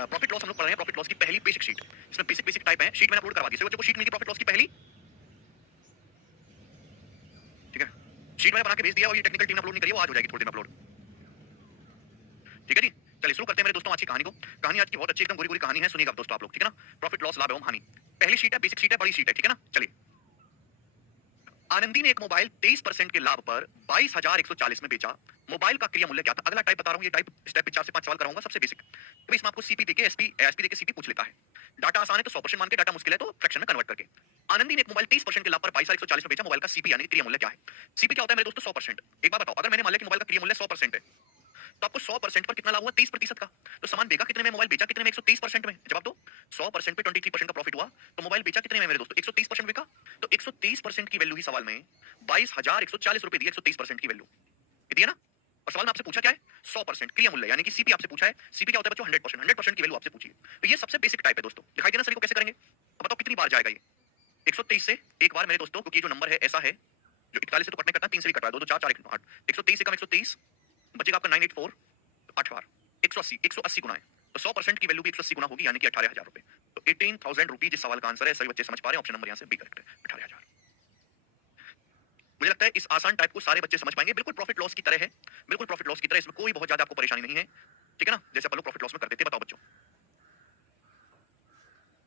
Profit loss हम लोग पढ़ रहे हैं, प्रॉफिट लॉस की पहली बेसिक शीट। इसमें बेसिक बेसिक टाइप है, शीट मैंने अपलोड करवा दी, सभी बच्चों को शीट मिल गई प्रॉफिट लॉस की पहली, ठीक है। शीट मैंने बना के भेज दिया और ये टेक्निकल टीम ने अपलोड नहीं करी, वो आज हो जाएगी थोड़ी देर में अपलोड, ठीक है जी। चलिए शुरू करते हैं मेरे दोस्तों आज की कहानी को। कहानी आज की बहुत अच्छी एकदम गोरी गोरी कहानी है, सुनिएगा दोस्तों आप लोग, ठीक है ना। प्रॉफिट लॉस लाभ एवं हानि, पहली शीट है, बेसिक शीट है, बड़ी शीट है, ठीक है ना। चलिए, आनंदी ने एक मोबाइल 23% के लाभ पर 22,140 में बेचा। मोबाइल का क्रिया मूल्य क्या था? अगला टाइप बता रहा हूं, ये टाइप स्टेप पे 4 से 5 सवाल कराऊंगा, सबसे बेसिक। तो इसमें आपको सीपी देके एसपी देके सीपी पूछ लेता है। डाटा आसान है तो 100% मान के, डाटा मुश्किल है तो फ्रैक्शन में कन्वर्ट करके। आनंदी ने एक मोबाइल 23% के लाभ पर 22,140 में बेचा। मोबाइल का सीपी यानी क्रिया मूल्य क्या है? सीपी क्या होता है मेरे दोस्तों? 100%। एक बात बताओ, अगर मैंने मान लिया कि मोबाइल का क्रिया मूल्य 100% है, तो आपको 100% पर कितना लाभ हुआ? 30% का। तो सामान बेचा कितने में, मोबाइल बेचा कितने में? 130% में। जवाब दो। 100% पे 23% का प्रॉफिट हुआ, तो मोबाइल बेचा कितने में मेरे दोस्तों? 130% बिका। तो 130% की वैल्यू ही सवाल में 22,140 रुपए दी, 130% की वैल्यू दी है ना। और सवाल में आपसे पूछा क्या है? 100% क्रिया मूल्य यानी कि सीपी आपसे पूछा है। सीपी क्या होता है बच्चों? 100%। 100% की वैल्यू आपसे पूछी है। तो ये सबसे बेसिक टाइप है दोस्तों। दिखाई देना सभी को? कैसे करेंगे अब बताओ, कितनी बार जाएगा ये? 123 से एक बार मेरे दोस्तों, क्योंकि जो नंबर है ऐसा है, जो 41 से तो कटने करता है, 3 से भी कटवा दो, 2 4 4 1 8, 123 से कम 130 बचेगा आपका 984, 8 बार 180, 180 गुना है। तो 100% की वैल्यू भी 180 गुना होगी, यानी कि 18,000 रुपए। तो 18,000 रुपीज इस सवाल का आंसर है। सभी बच्चे समझ पा रहे हैं? ऑप्शन नंबर यहाँ से बी करेक्ट है, 18,000। मुझे लगता है इस आसान टाइप को सारे बच्चे समझ पाएंगे। बिल्कुल प्रॉफिट लॉस की तरह है, बिल्कुल प्रॉफिट लॉस की तरह, इसमें कोई बहुत ज्यादा आपको परेशानी नहीं है, ठीक है ना। जैसे अपन लोग प्रॉफिट लॉस में करते थे। बताओ बच्चों,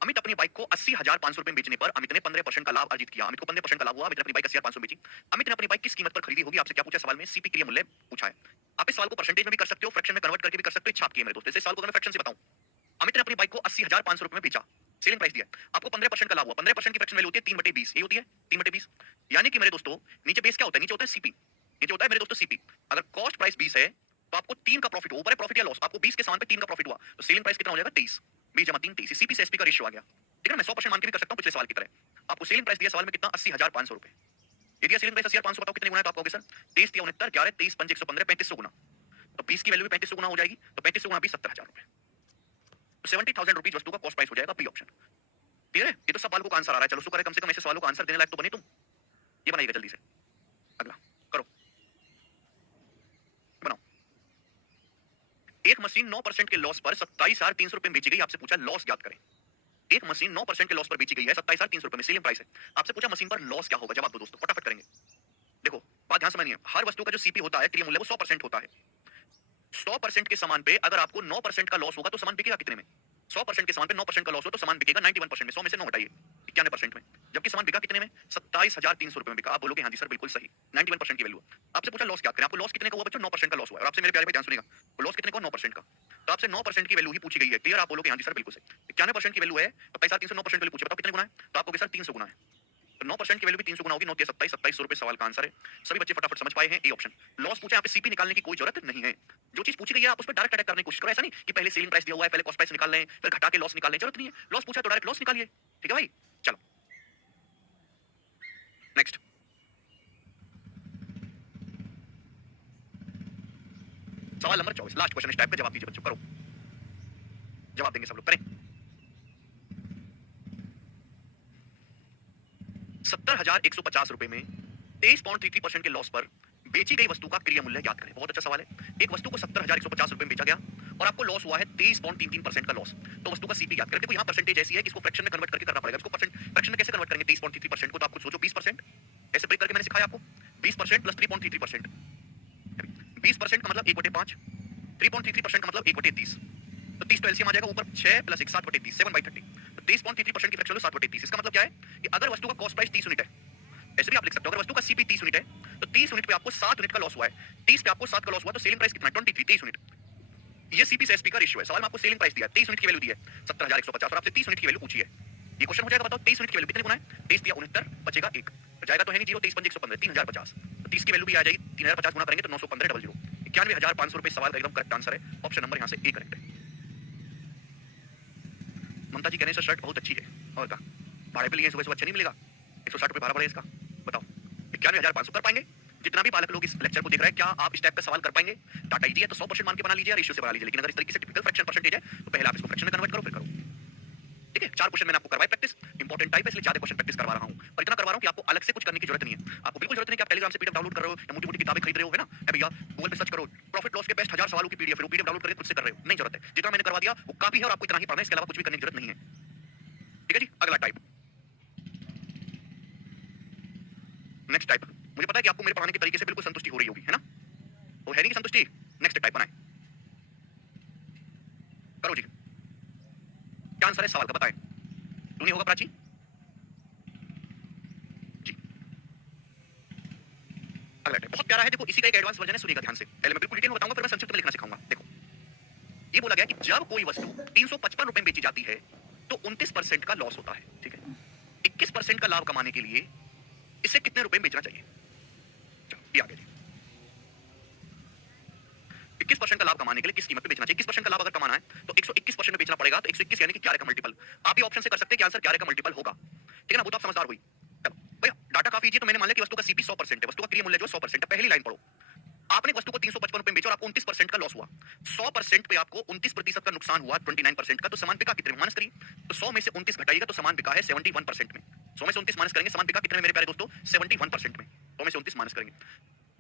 अमित अपनी बाइक को 80,500 रुपए में बेचने पर अमित ने 15% का लाभ अर्जित किया। अमित को 15% का लाभ हुआ, अमित ने अपनी बाइक 80,500 बेची। अमित ने अपनी बाइक किस कीमत पर खरीदी होगी? आपसे क्या पूछा सवाल में? सीपी क्रिया मूल्य पूछा है। आप इस सवाल को परसेंटेज में भी कर सकते हो, फ्रैक्शन में कन्वर्ट करके भी कर सकते हो, इच्छा आपकी है मेरे दोस्त। इस सवाल को अगर मैं फ्रैक्शन से बताऊं, अमित ने अपनी बाइक को 80,500 रुपए में बेचा, सेलिंग प्राइस दिया, आपको 15% का लाभ हुआ। 15% की फ्रैक्शन वैल्यू होती है 3/20, ये होती है 3/20, यानी कि मेरे दोस्तों नीचे बेस क्या होता है? नीचे होता है सीपी, नीचे होता है मेरे दोस्तों सीपी। अगर कॉस्ट प्राइस 20 है तो आपको 3 का प्रॉफिट हुआ। ऊपर है प्रॉफिट या लॉस, आपको 20 के सामान पे 3 का प्रॉफिट हुआ, तो सेलिंग प्राइस कितना हो जाएगा? 23, 20 जमा 3 23, सीपी से एसपी का रेशियो आ गया, ठीक है ना। मैं 100% मान के भी कर सकता हूं पिछले सवाल की तरह। आपको सेलिंग प्राइस दिया सवाल में कितना? 80,500 रुपए। ये दिया सेलिंग प्राइस 80,500, बताओ कितने गुना है? तो आप कहोगे सर 23 या 69, 11 23 5 115, 3500 गुना। तो 20 की वैल्यू भी 3500 गुना हो जाएगी, तो 3500 गुना भी 70,000 रुपए। तो 70,000 रुपीज वस्तु का कॉस्ट प्राइस हो जाएगा, बी ऑप्शन। क्लियर है? ये तो सब सवालों का आंसर आ रहा है। चलो शुक्र है, कम से कम ऐसे सवालों का आंसर देने लायक तो बने तुम। ये बनाइएगा जल्दी से, अगला करो, बनाओ। एक मशीन 9% के लॉस पर 27,300 रुपए में बेची गई। आपसे पूछा लॉस ज्ञात करें। एक मशीन 9% के लॉस पर बेची गई है, 27,300 रुपए में सेलिंग प्राइस है। आपसे पूछा मशीन पर लॉस क्या होगा? जवाब दो दोस्तों, फटाफट करेंगे। देखो बात ध्यान समझनी है, हर वस्तु का जो सीपी होता है, क्रिया मूल्य, वो 100% होता है। 100% के सामान पे अगर आपको 9% का लॉस होगा तो सामान बिकेगा कितने में? 100% के सामान पे 9% का लॉस हो तो सामान बिकेगा 91% में। 100 में से 9 हटाइए, 91% में। जबकि सामान बिका कितने में? 27,300 रुपए में बिका। आप बोलोगे हाँ जी सर बिल्कुल सही, 91% की वैल्यू। आपसे पूछा लॉस क्या करें? आपको लॉस कितने का हुआ बच्चों? 9% का लॉस हुआ। और आपसे मेरे प्यारे भाई ध्यान सुनिएगा, लॉस कितने का? 9% का। तो आपसे 9% की वैल्यू ही पूछी गई है, क्लियर? आप बोलोगे हाँ जी सर बिल्कुल सही। 91% की वैल्यू है, 27,300 9% वैल्यू पूछे, बताओ कितने गुना है? तो आप कहोगे सर 300 गुना है। तो 9% की वैल्यू भी 300 गुना होगी। 9 के 27, 2700 रुपए सवाल का आंसर है। सभी बच्चे फटाफट समझ पाए हैं, ए ऑप्शन। लॉस पूछा, यहाँ पे सीपी निकालने की कोई जरूरत नहीं है। जो चीज पूछी गई है आप उस पर डायरेक्ट अटैक करने की कोशिश करो। ऐसा नहीं कि पहले सेलिंग प्राइस दिया हुआ है, पहले कॉस्ट प्राइस निकाल लें, फिर घटा के लॉस निकाल लें, जरूरत नहीं है। लॉस पूछा तो डायरेक्ट लॉस निकालिए, ठीक है भाई। चलो नेक्स्ट, सवाल नंबर 24, लास्ट क्वेश्चन इस टाइप का। जवाब दीजिए बच्चों, करो, जवाब देंगे सब लोग, करें। 70,150 रुपए में 23.33% के लॉस पर बेची गई वस्तु का क्रिया मूल्य ज्ञात करें। बहुत अच्छा सवाल है। एक वस्तु को 70,150 रुपए में बेचा गया और आपको लॉस हुआ है 23.33% का लॉस। तो वस्तु का सीपी ज्ञात करें। देखो यहाँ परसेंटेज ऐसी है कि इसको फ्रैक्शन में कन्वर्ट करके करना पड़ेगा। इसको फ्रैक्शन में कैसे कन्वर्ट करेंगे 23.33% को? तो आप खुद सोचो, 20% ऐसे ब्रेक करके मैंने सिखाया आपको। 20% प्लस 3.33%, 20% का मतलब 1/5, 3.33% का मतलब 1/30। तो 30 तो एलसीएम आ जाएगा, ऊपर 6 प्लस 1 7/30, 7/30। तो 23.33% की फ्रैक्शन वैल्यू 7/30। इसका मतलब क्या है कि अगर वस्तु का कॉस्ट प्राइस 30 यूनिट है, ऐसे भी आप लिख सकते हो, अगर वस्तु का सीपी 30 यूनिट है तो 30 यूनिट पे आपको 7 यूनिट का लॉस हुआ है। 30 पे आपको 7 का लॉस हुआ तो सेलिंग प्राइस कितना है? 23, 23 यूनिट। ये सीपी से एसपी का रेशियो है। सवाल में आपको सेलिंग प्राइस दिया है, 30 यूनिट की वैल्यू दी है 70,150 और आपसे 30 यूनिट की वैल्यू पूछी है। ये क्वेश्चन हो जाएगा, बताओ 23 यूनिट की वैल्यू कितने गुना है? 23 दिया 69, बचेगा 1, तो जाएगा तो है नहीं 0, 23 5 115, 3050। तो 30 की वैल्यू भी आ जाएगी, 3050 गुना करेंगे तो 915 00, 91,500 रुपए सवाल का एकदम करेक्ट आंसर है। ऑप्शन नंबर यहाँ से ए करेक्ट है। ममता जी कहने से शर्ट बहुत अच्छी है, और का भाड़े पे लिए सुबह सुबह अच्छा नहीं मिलेगा? 160 रुपए भाड़ा पड़े इसका, बताओ 91,500 कर पाएंगे? जितना भी बालक लोग इस लेक्चर को देख रहे हैं, क्या आप इस टाइप का सवाल कर पाएंगे? टाटा इजी है तो 100% मान के बना लीजिए, रेशियो से बना लीजिए। लेकिन अगर इस तरीके से टिपिकल फ्रैक्शन परसेंटेज है तो पहले आप इसको फ्रैक्शन में कन्वर्ट करो, फिर करो, ठीक ठीक है, 4 क्वेश्चन मैंने आपको करवाए प्रैक्टिस, इंपॉर्टेंट टाइप है इसलिए ज्यादा क्वेश्चन प्रैक्टिस करवा रहा हूं, और इतना करवा रहा हूं कि आपको अलग से कुछ करने की जरूरत नहीं है। आपको बिल्कुल जरूरत नहीं कि आप टेलीग्राम से पीडीएफ डाउनलोड कर रहे हो या मोटी-मोटी किताबें खरीद रहे हो, है ना? है भैया, गूगल पे सर्च करो, प्रॉफिट लॉस के बेस्ट 1000 सवालों की पीडीएफ है, वो पीडीएफ डाउनलोड करके खुद से कर रहे हो, नहीं जरूरत है। जितना मैंने करवा दिया वो काफी है और आपको इतना ही पढ़ना है, इसके अलावा कुछ भी करने की जरूरत नहीं है। ठीक है जी, अगला टाइप। Next type. मुझे पता है कि आपको मेरे पढ़ाने के तरीके से बिल्कुल संतुष्टि हो रही होगी, है ना? वो है नहीं कि संतुष्टि? नेक्स्ट टाइप बनाएं। करो जी। क्या आंसर है सवाल का बताएं? क्यों नहीं होगा प्राची? जी। अगला टाइप बहुत प्यारा है, देखो इसी का एक एडवांस वर्जन है, सुनिएगा ध्यान से। पहले मैं बिल्कुल डिटेल में बताऊंगा, फिर मैं संक्षिप्त में लिखना सिखाऊंगा। देखो, ये बोला गया कि जब कोई वस्तु 355 रुपए में बेची जाती है तो 29% का लॉस होता है। ठीक है, 21% का लाभ कमाने के लिए इसे कितने रुपए में बेचना चाहिए? चलो ये आगे जी। 21% का लाभ कमाने के लिए किस कीमत पे बेचना चाहिए? 21% का लाभ अगर कमाना है तो 121% में बेचना पड़ेगा, तो 121 यानी कि 11 का मल्टीपल। आप ये ऑप्शन से कर सकते हैं कि आंसर 11 का मल्टीपल होगा। ठीक है ना? वो तो आप समझदार हुई। चलो भैया, डाटा काफी इजी है, तो मैंने मान लिया कि वस्तु का सीपी 100% है, वस्तु का क्रिय मूल्य जो 100% है। पहली लाइन पढ़ो, आपने वस्तु को 355 रुपए में बेचा और आपको 29% का लॉस हुआ। 100% पे आपको 29% का नुकसान हुआ, 29% का, तो सामान बिका कितने में? माइनस करिए, तो 100 में से 29 घटाइएगा तो सामान बिका है 71% में। 100 में से 29 माइनस करेंगे, सामान बिका कितने में मेरे प्यारे दोस्तों? 71% में। 100 में से 29 माइनस करेंगे,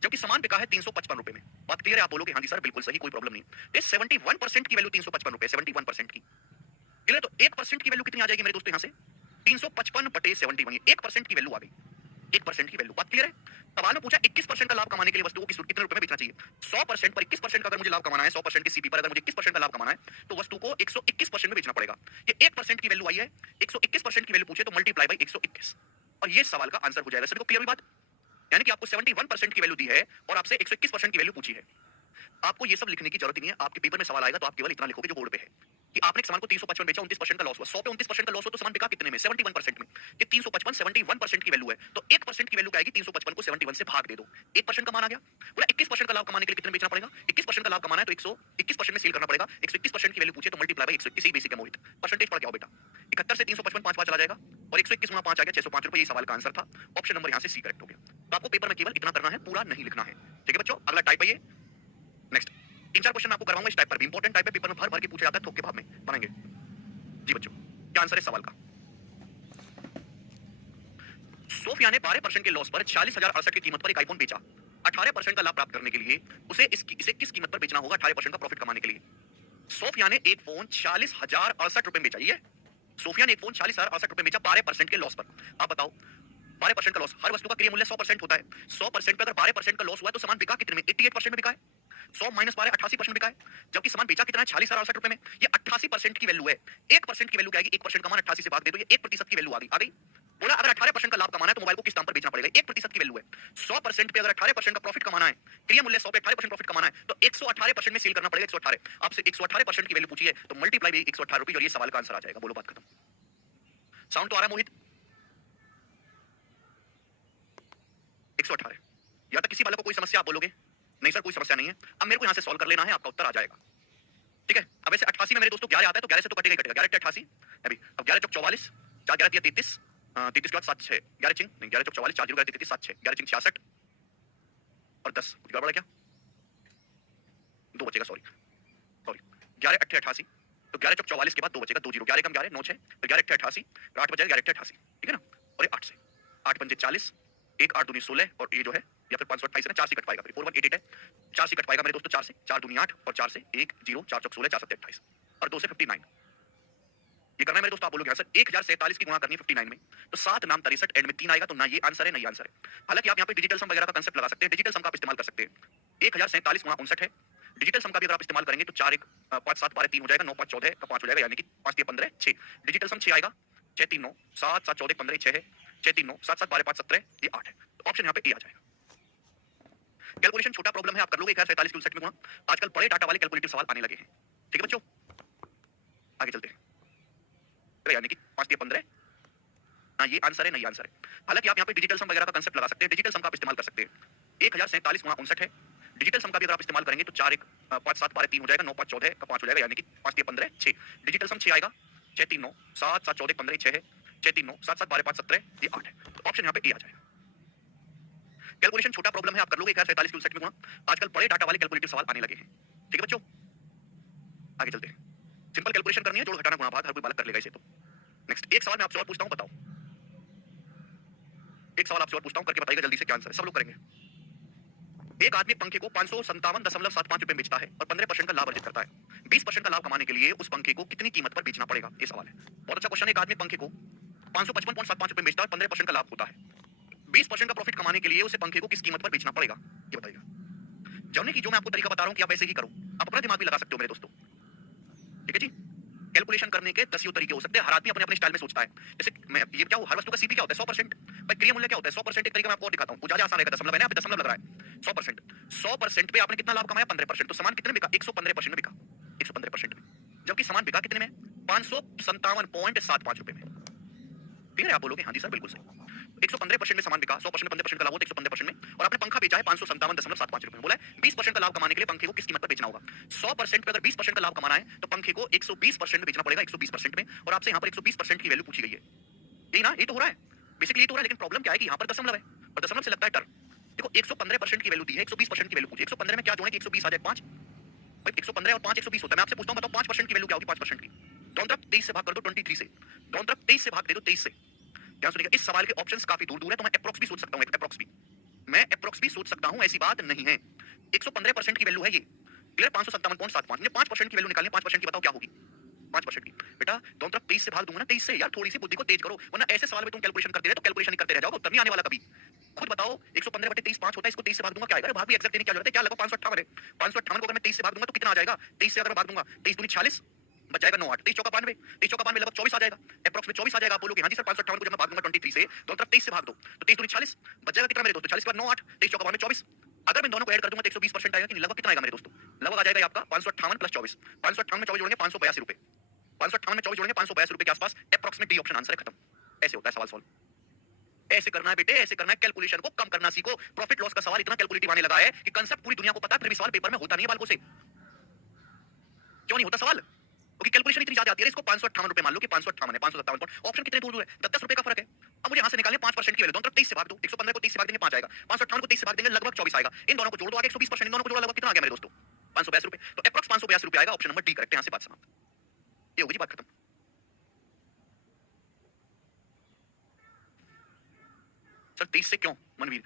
जबकि सामान बिका है 355 रुपए में। बात क्लियर है? आप बोलोगे हाँ जी सर बिल्कुल सही, कोई प्रॉब्लम नहीं। ये 71% की वैल्यू 355 रुपए, 71% की। क्लियर? तो 1% की वैल्यू कितनी आ जाएगी मेरे दोस्तों? यहाँ से 355 बटे 71, 1% की वैल्यू आ गई, 1% की वैल्यू। बात क्लियर है? सवाल में पूछा 21% का लाभ कमाने के लिए वस्तु को कितने रुपए में बेचना चाहिए? 100% पर 21% का अगर मुझे लाभ कमाना है, 100% की सीपी पर अगर मुझे 21% का लाभ कमाना है तो वस्तु को 121% में बेचना पड़ेगा। ये 1% की वैल्यू आई है, 121% की वैल्यू पूछे तो मल्टीप्लाई बाई 121, और ये सवाल का आंसर हो जाएगा। सर को क्लियर हुई बात? यानी कि आपको 71% की वैल्यू दी है और आपसे 121% की वैल्यू पूछी है। आपको ये सब लिखने की जरूरत नहीं है, आपके पेपर में सवाल आएगा तो आप केवल इतना लिखोगे जो बोर्ड पे है कि आपने एक सामान को 355 बेचा, 29% का लॉस हुआ। 100 पे 29% का लॉस हो तो सामान बिका कितने में? 71% में। ये 355 71% की वैल्यू है, तो 1% की वैल्यू क्या आएगी? 355 को 71 से भाग दे दो, 1% का मान आ गया। बोला 21% का लाभ कमाने के लिए कितने बेचना पड़ेगा? 21% का लाभ कमाना है तो 121% में सेल करना पड़ेगा। 121% की वैल्यू पूछे तो मल्टीप्लाई बाय 121, ही बेसिक है मोहित। परसेंटेज पढ़ के आओ बेटा। 71 से 355 5 चला जाएगा और 121 गुना 5 आ गया 605 रुपए। ये सवाल का आंसर था, ऑप्शन नंबर यहां से सी करेक्ट हो गया। तो आपको पेपर में केवल इतना करना है, पूरा नहीं लिखना है। ठीक है बच्चों, अगला टाइप है ये। नेक्स्ट 3-4 क्वेश्चन आपको करवाऊंगा, इस टाइप पर भी इंपॉर्टेंट टाइप है, पेपर में भर भर के पूछा जाता है, थोक के भाव में बनाएंगे जी बच्चों। क्या आंसर है सवाल का? सोफिया ने 12% के लॉस पर 40,068 की कीमत पर एक आईफोन बेचा। 18% का लाभ प्राप्त करने के लिए इसे किस कीमत पर बेचना होगा 18% का प्रॉफिट कमाने के लिए? सोफिया ने एक फोन 40,068 रुपए में बेचा। ये सोफिया ने एक फोन 40,068 रुपए में बेचा 12% के लॉस पर। आप बताओ, 12% का लॉस, हर वस्तु का क्रिय मूल्य 100% होता है। 100% पे अगर 12% का लॉस हुआ है तो सामान बिका कितने में? 88% में बिका है। 100 माइनस 12 88% बिका है, जबकि सामान बेचा कितना है? 40,068 रुपए में। ये 88% की वैल्यू है। 1% की वैल्यू क्या आएगी? 1% का मान 88 से भाग दे दो, ये 1% की वैल्यू आ गई। बोला अगर 18% का लाभ कमाना है तो मोबाइल को किस दाम पर बेचना पड़ेगा? 1% की वैल्यू है। 100% पे अगर 18% का प्रॉफिट कमाना है, क्रिया मूल्य 100 पे 18% प्रॉफिट कमाना है तो 118% में सेल करना पड़ेगा। 118, आपसे 118% की वैल्यू पूछी है तो मल्टीप्लाई बाई 118 रुपए और ये सवाल का आंसर आ जाएगा। बोलो बात खत्म। साउंड तो आ रहा है मोहित? 118 या तक किसी वाले को कोई समस्या? आप बोलोगे नहीं सर कोई समस्या नहीं है। अब मेरे को यहां से सॉल्व कर लेना है, आपका उत्तर आ जाएगा। ठीक है, अब ऐसे 88 में मेरे दोस्तों 11 आता है तो 11 से तो कटेगा ही कटेगा। 11 88 अभी, अब 11 चौक 44, 4 11 दिया 33, 33 के बाद 7 6 11 चिंग नहीं, 11 चौक 44, 4 0 11 33 7 6 11 चिंग 66 और 10 कुछ गड़बड़ है क्या? 2 बचेगा, सॉरी सॉरी, 11 8 88 तो 11 चौक 44 के बाद 2 बचेगा, 2 0 11 कम 11 9 6 फिर 11 8 88 फिर 8 बचेगा 11 8 88। ठीक है ना? और ये 8 से 8 पंजे 40, 1 8 दूनी 16 और ये जो है या फिर 528 है ना, 4 से कट पाएगा, फिर 4188 है, 4 से कट पाएगा मेरे दोस्तों, 4 से 4 दूनी 8 और 4 से 1 0 4 चौक 16 4 7 28 और 2 से 59। ये करना है मेरे दोस्तों। आप बोलोगे सर 1047 की गुणा करनी है 59 में तो 7 नाम 63 एंड में 3 आएगा, तो ना ये आंसर है ना ये आंसर है। हालांकि आप यहाँ पे डिजिटल सम वगैरह का कंसेप्ट लगा सकते हैं, डिजिटल सम का आप इस्तेमाल कर सकते हैं। 1047 गुणा 59 है, डिजिटल सम का भी अगर आप इस्तेमाल करेंगे तो 4 1 5 7 12 3 हो जाएगा, 9 5 14 का 5 हो जाएगा, यानी कि 5 3 15 6। डिजिटल सम 6 आएगा, 6 3 9 7 7 14 15 6 है, 6 3 9 7 7 12 5 17 ये 8 है, तो ऑप्शन यहाँ पे ए आ जाएगा। कैलकुलेशन छोटा प्रॉब्लम है, आप कर लोगे 1047 की 59 में गुणा। आजकल बड़े डाटा वाले कैलकुलेटिव सवाल आने लगे हैं। ठीक है बच्चों, आगे चलते हैं। यानी कि 5 3 15 ना ये आंसर है ना ये आंसर है। हालांकि आप यहाँ पे डिजिटल सम वगैरह का कंसेप्ट लगा सकते हैं, डिजिटल सम का आप इस्तेमाल कर सकते हैं। 1047 गुणा 59 है, डिजिटल सम का भी अगर आप इस्तेमाल करेंगे तो 4 1 5 7 12 3 हो जाएगा, 9 5 14 का 5 हो जाएगा, यानी कि 5 3 15 6। डिजिटल सम 6 आएगा, 6 3 9 7 7 14 15 6 है, 6 3 9 7 7 12 5 17 ये 8 है, तो ऑप्शन यहाँ पे ए आ जाएगा। कैलकुलेशन छोटा प्रॉब्लम है, आप कर लोगे 1047 की 59 में गुणा। आजकल बड़े डाटा वाले कैलकुलेटिव सवाल आने लगे हैं। ठीक है बच्चों, आगे चलते हैं। सिंपल कैलकुलेशन करनी है, जोड़ घटाना गुणा भाग हर कोई बालक कर लेगा इसे तो। नेक्स्ट एक सवाल मैं आपसे और पूछता हूं, बताओ। एक सवाल आपसे और पूछता हूं, करके बताइएगा जल्दी से क्या आंसर है। सब लोग करेंगे। एक आदमी पंखे को 557.75 रुपए बेचता है और 15% का लाभ अर्जित करता है। 20% का लाभ कमाने के लिए उस पंखे को कितनी कीमत पर बेचना पड़ेगा? ये सवाल है। बहुत अच्छा क्वेश्चन है। एक आदमी पंखे को 555.75 रुपए बेचता है और 15% का लाभ होता है। 20% का प्रॉफिट कमाने के लिए उसे पंखे को किस कीमत पर बेचना पड़ेगा? ये बताइएगा। जानने की जो मैं आपको तरीका बता रहा हूं कि आप ऐसे ही करो। आप अपना दिमाग भी लगा सकते हो मेरे दोस्तों। ठीक है जी। कैलकुलेशन करने के 10 तरीके हो सकते हैं। हर आदमी अपने अपने स्टाइल में सोचता है। जैसे मैं ये क्या हर वस्तु का सीपी क्या होता है? 100%। भाई क्रिया मूल्य क्या होता है? 100%। एक तरीका मैं आपको और दिखाता हूं। वो ज्यादा आसान रहेगा। दशमलव है ना, यहाँ पे दशमलव लग रहा है। 100%। 100% पे आपने कितना लाभ कमाया? 15%। तो सामान कितने में बिका? 115% में बिका। 115% में। जबकि सामान बिका कितने में? 557.75 रुपए में। ठीक है, आप बोलोगे हाँ जी सर बिल्कुल सही। 115% में सामान बिका, 100% में 15% का लाभ होता है 115% में, और आपने पंखा बेचा है 557.75 रुपए में। बोला है 20% का लाभ कमाने के लिए पंखे को किस कीमत पर बेचना होगा? 100% पे अगर 20% का लाभ कमाना है तो पंखे को 120% में बेचना पड़ेगा, 120% में। और आपसे यहाँ पर 120% की वैल्यू पूछी गई है। यही ना, ये तो हो रहा है। बेसिकली ये तो हो रहा है, लेकिन प्रॉब्लम क्या है कि यहाँ पर दशमलव है और दशमलव से लगता है डर। देखो 115% की वैल्यू दी है, 120% की वैल्यू पूछी। 115 में क्या जोड़े कि 120 आ जाए? 5। भाई 115 और 5 120 होता है। मैं आपसे पूछता हूं, बताओ 5% की वैल्यू क्या होगी? 5% की दोनों तरफ 23 से भाग कर दो, 23 से। दोनों तरफ 23 से भाग दे दो, 23 से। ध्यान सुनिएगा, इस सवाल के ऑप्शंस काफी दूर दूर है, तो मैं अप्रोक्स भी सोच सकता हूं। अप्रोक्स भी मैं अप्रोक्स भी सोच सकता हूं, ऐसी बात नहीं है। 115% की वैल्यू है ये। क्लियर? 557.75। 5% की वैल्यू निकालनी। 5% की बताओ क्या होगी? 5% की बेटा दोनों तरफ 23 से भाग दूंगा ना, 23 से। यार थोड़ी सी बुद्धि को तेज करो, वरना ऐसे सवाल में तुम कैलकुलेशन करते रहे तो कैलकुलेशन ही करते रह जाओगे, उत्तर नहीं आने वाला कभी। खुद बताओ 115/23 5 होता है, इसको 23 से भाग दूंगा क्या आएगा? भाग भी एग्जैक्ट देने की क्या जरूरत है? क्या लगा? 558 है। 558 को अगर मैं 23 से भाग दूंगा तो कितना आ जाएगा? 23 से अगर भाग दूंगा, 23 दूनी 46, बच जाएगा 9 8, 23 चौका 92, 23 चौका 92 लगभग 24 आ जाएगा। अप्रॉक्स में 24 आ जाएगा। आप बोलोगे हाँ जी सर 558 को जब मैं भाग दूंगा 23 से, दोनों तरफ 23 से भाग दो तो 23 दूनी 40, बच जाएगा कितना मेरे दोस्तों? 40 के बाद 9 8, 23 चौका 92 24। अगर मैं दोनों को ऐड कर दूंगा तो 120% आएगा कि नहीं? लगभग कितना आएगा मेरे दोस्तों? लगभग आ जाएगा आपका 558 प्लस 24। 558 में 24 जोड़ेंगे 582 रुपए। 558 में 24 जोड़ेंगे 582 रुपए के आसपास। अप्रॉक्स में डी ऑप्शन आंसर है, खत्म। ऐसे होता है सवाल सॉल्व। ऐसे करना है बेटे, ऐसे करना है। कैलकुलेशन को कम करना सीखो। प्रॉफिट लॉस का सवाल इतना कैलकुलेटिव आने लगा है कि कंसेप्ट पूरी दुनिया को पता है, फिर भी सवाल पेपर में होता नहीं है बालकों से। क्यों नहीं होता सवाल? क्योंकि कैलकुलेशन इतनी ज्यादा आती है। इसको 558 रुपए मान लो कि 558 है, 557 ऑप्शन कितने दूर दूर है? 10 रुपए का फर्क है। अब मुझे यहां से निकालने 5% की वैल्यू, दोनों तरफ 23 से भाग दो। 115 को 23 से भाग देंगे 5 आएगा, 558 को 23 से भाग देंगे लगभग 24 आएगा। इन दोनों को जोड़ दो आगे 120%, इन दोनों को जोड़ा लगभग कितना आ गया मेरे दोस्तों? 582 रुपए। तो अप्रॉक्स 582 रुपए आएगा। ऑप्शन नंबर डी करेक्ट है। यहां से बात समाप्त। ये होगी जी, बात खत्म। सर 30 से क्यों मनवीर?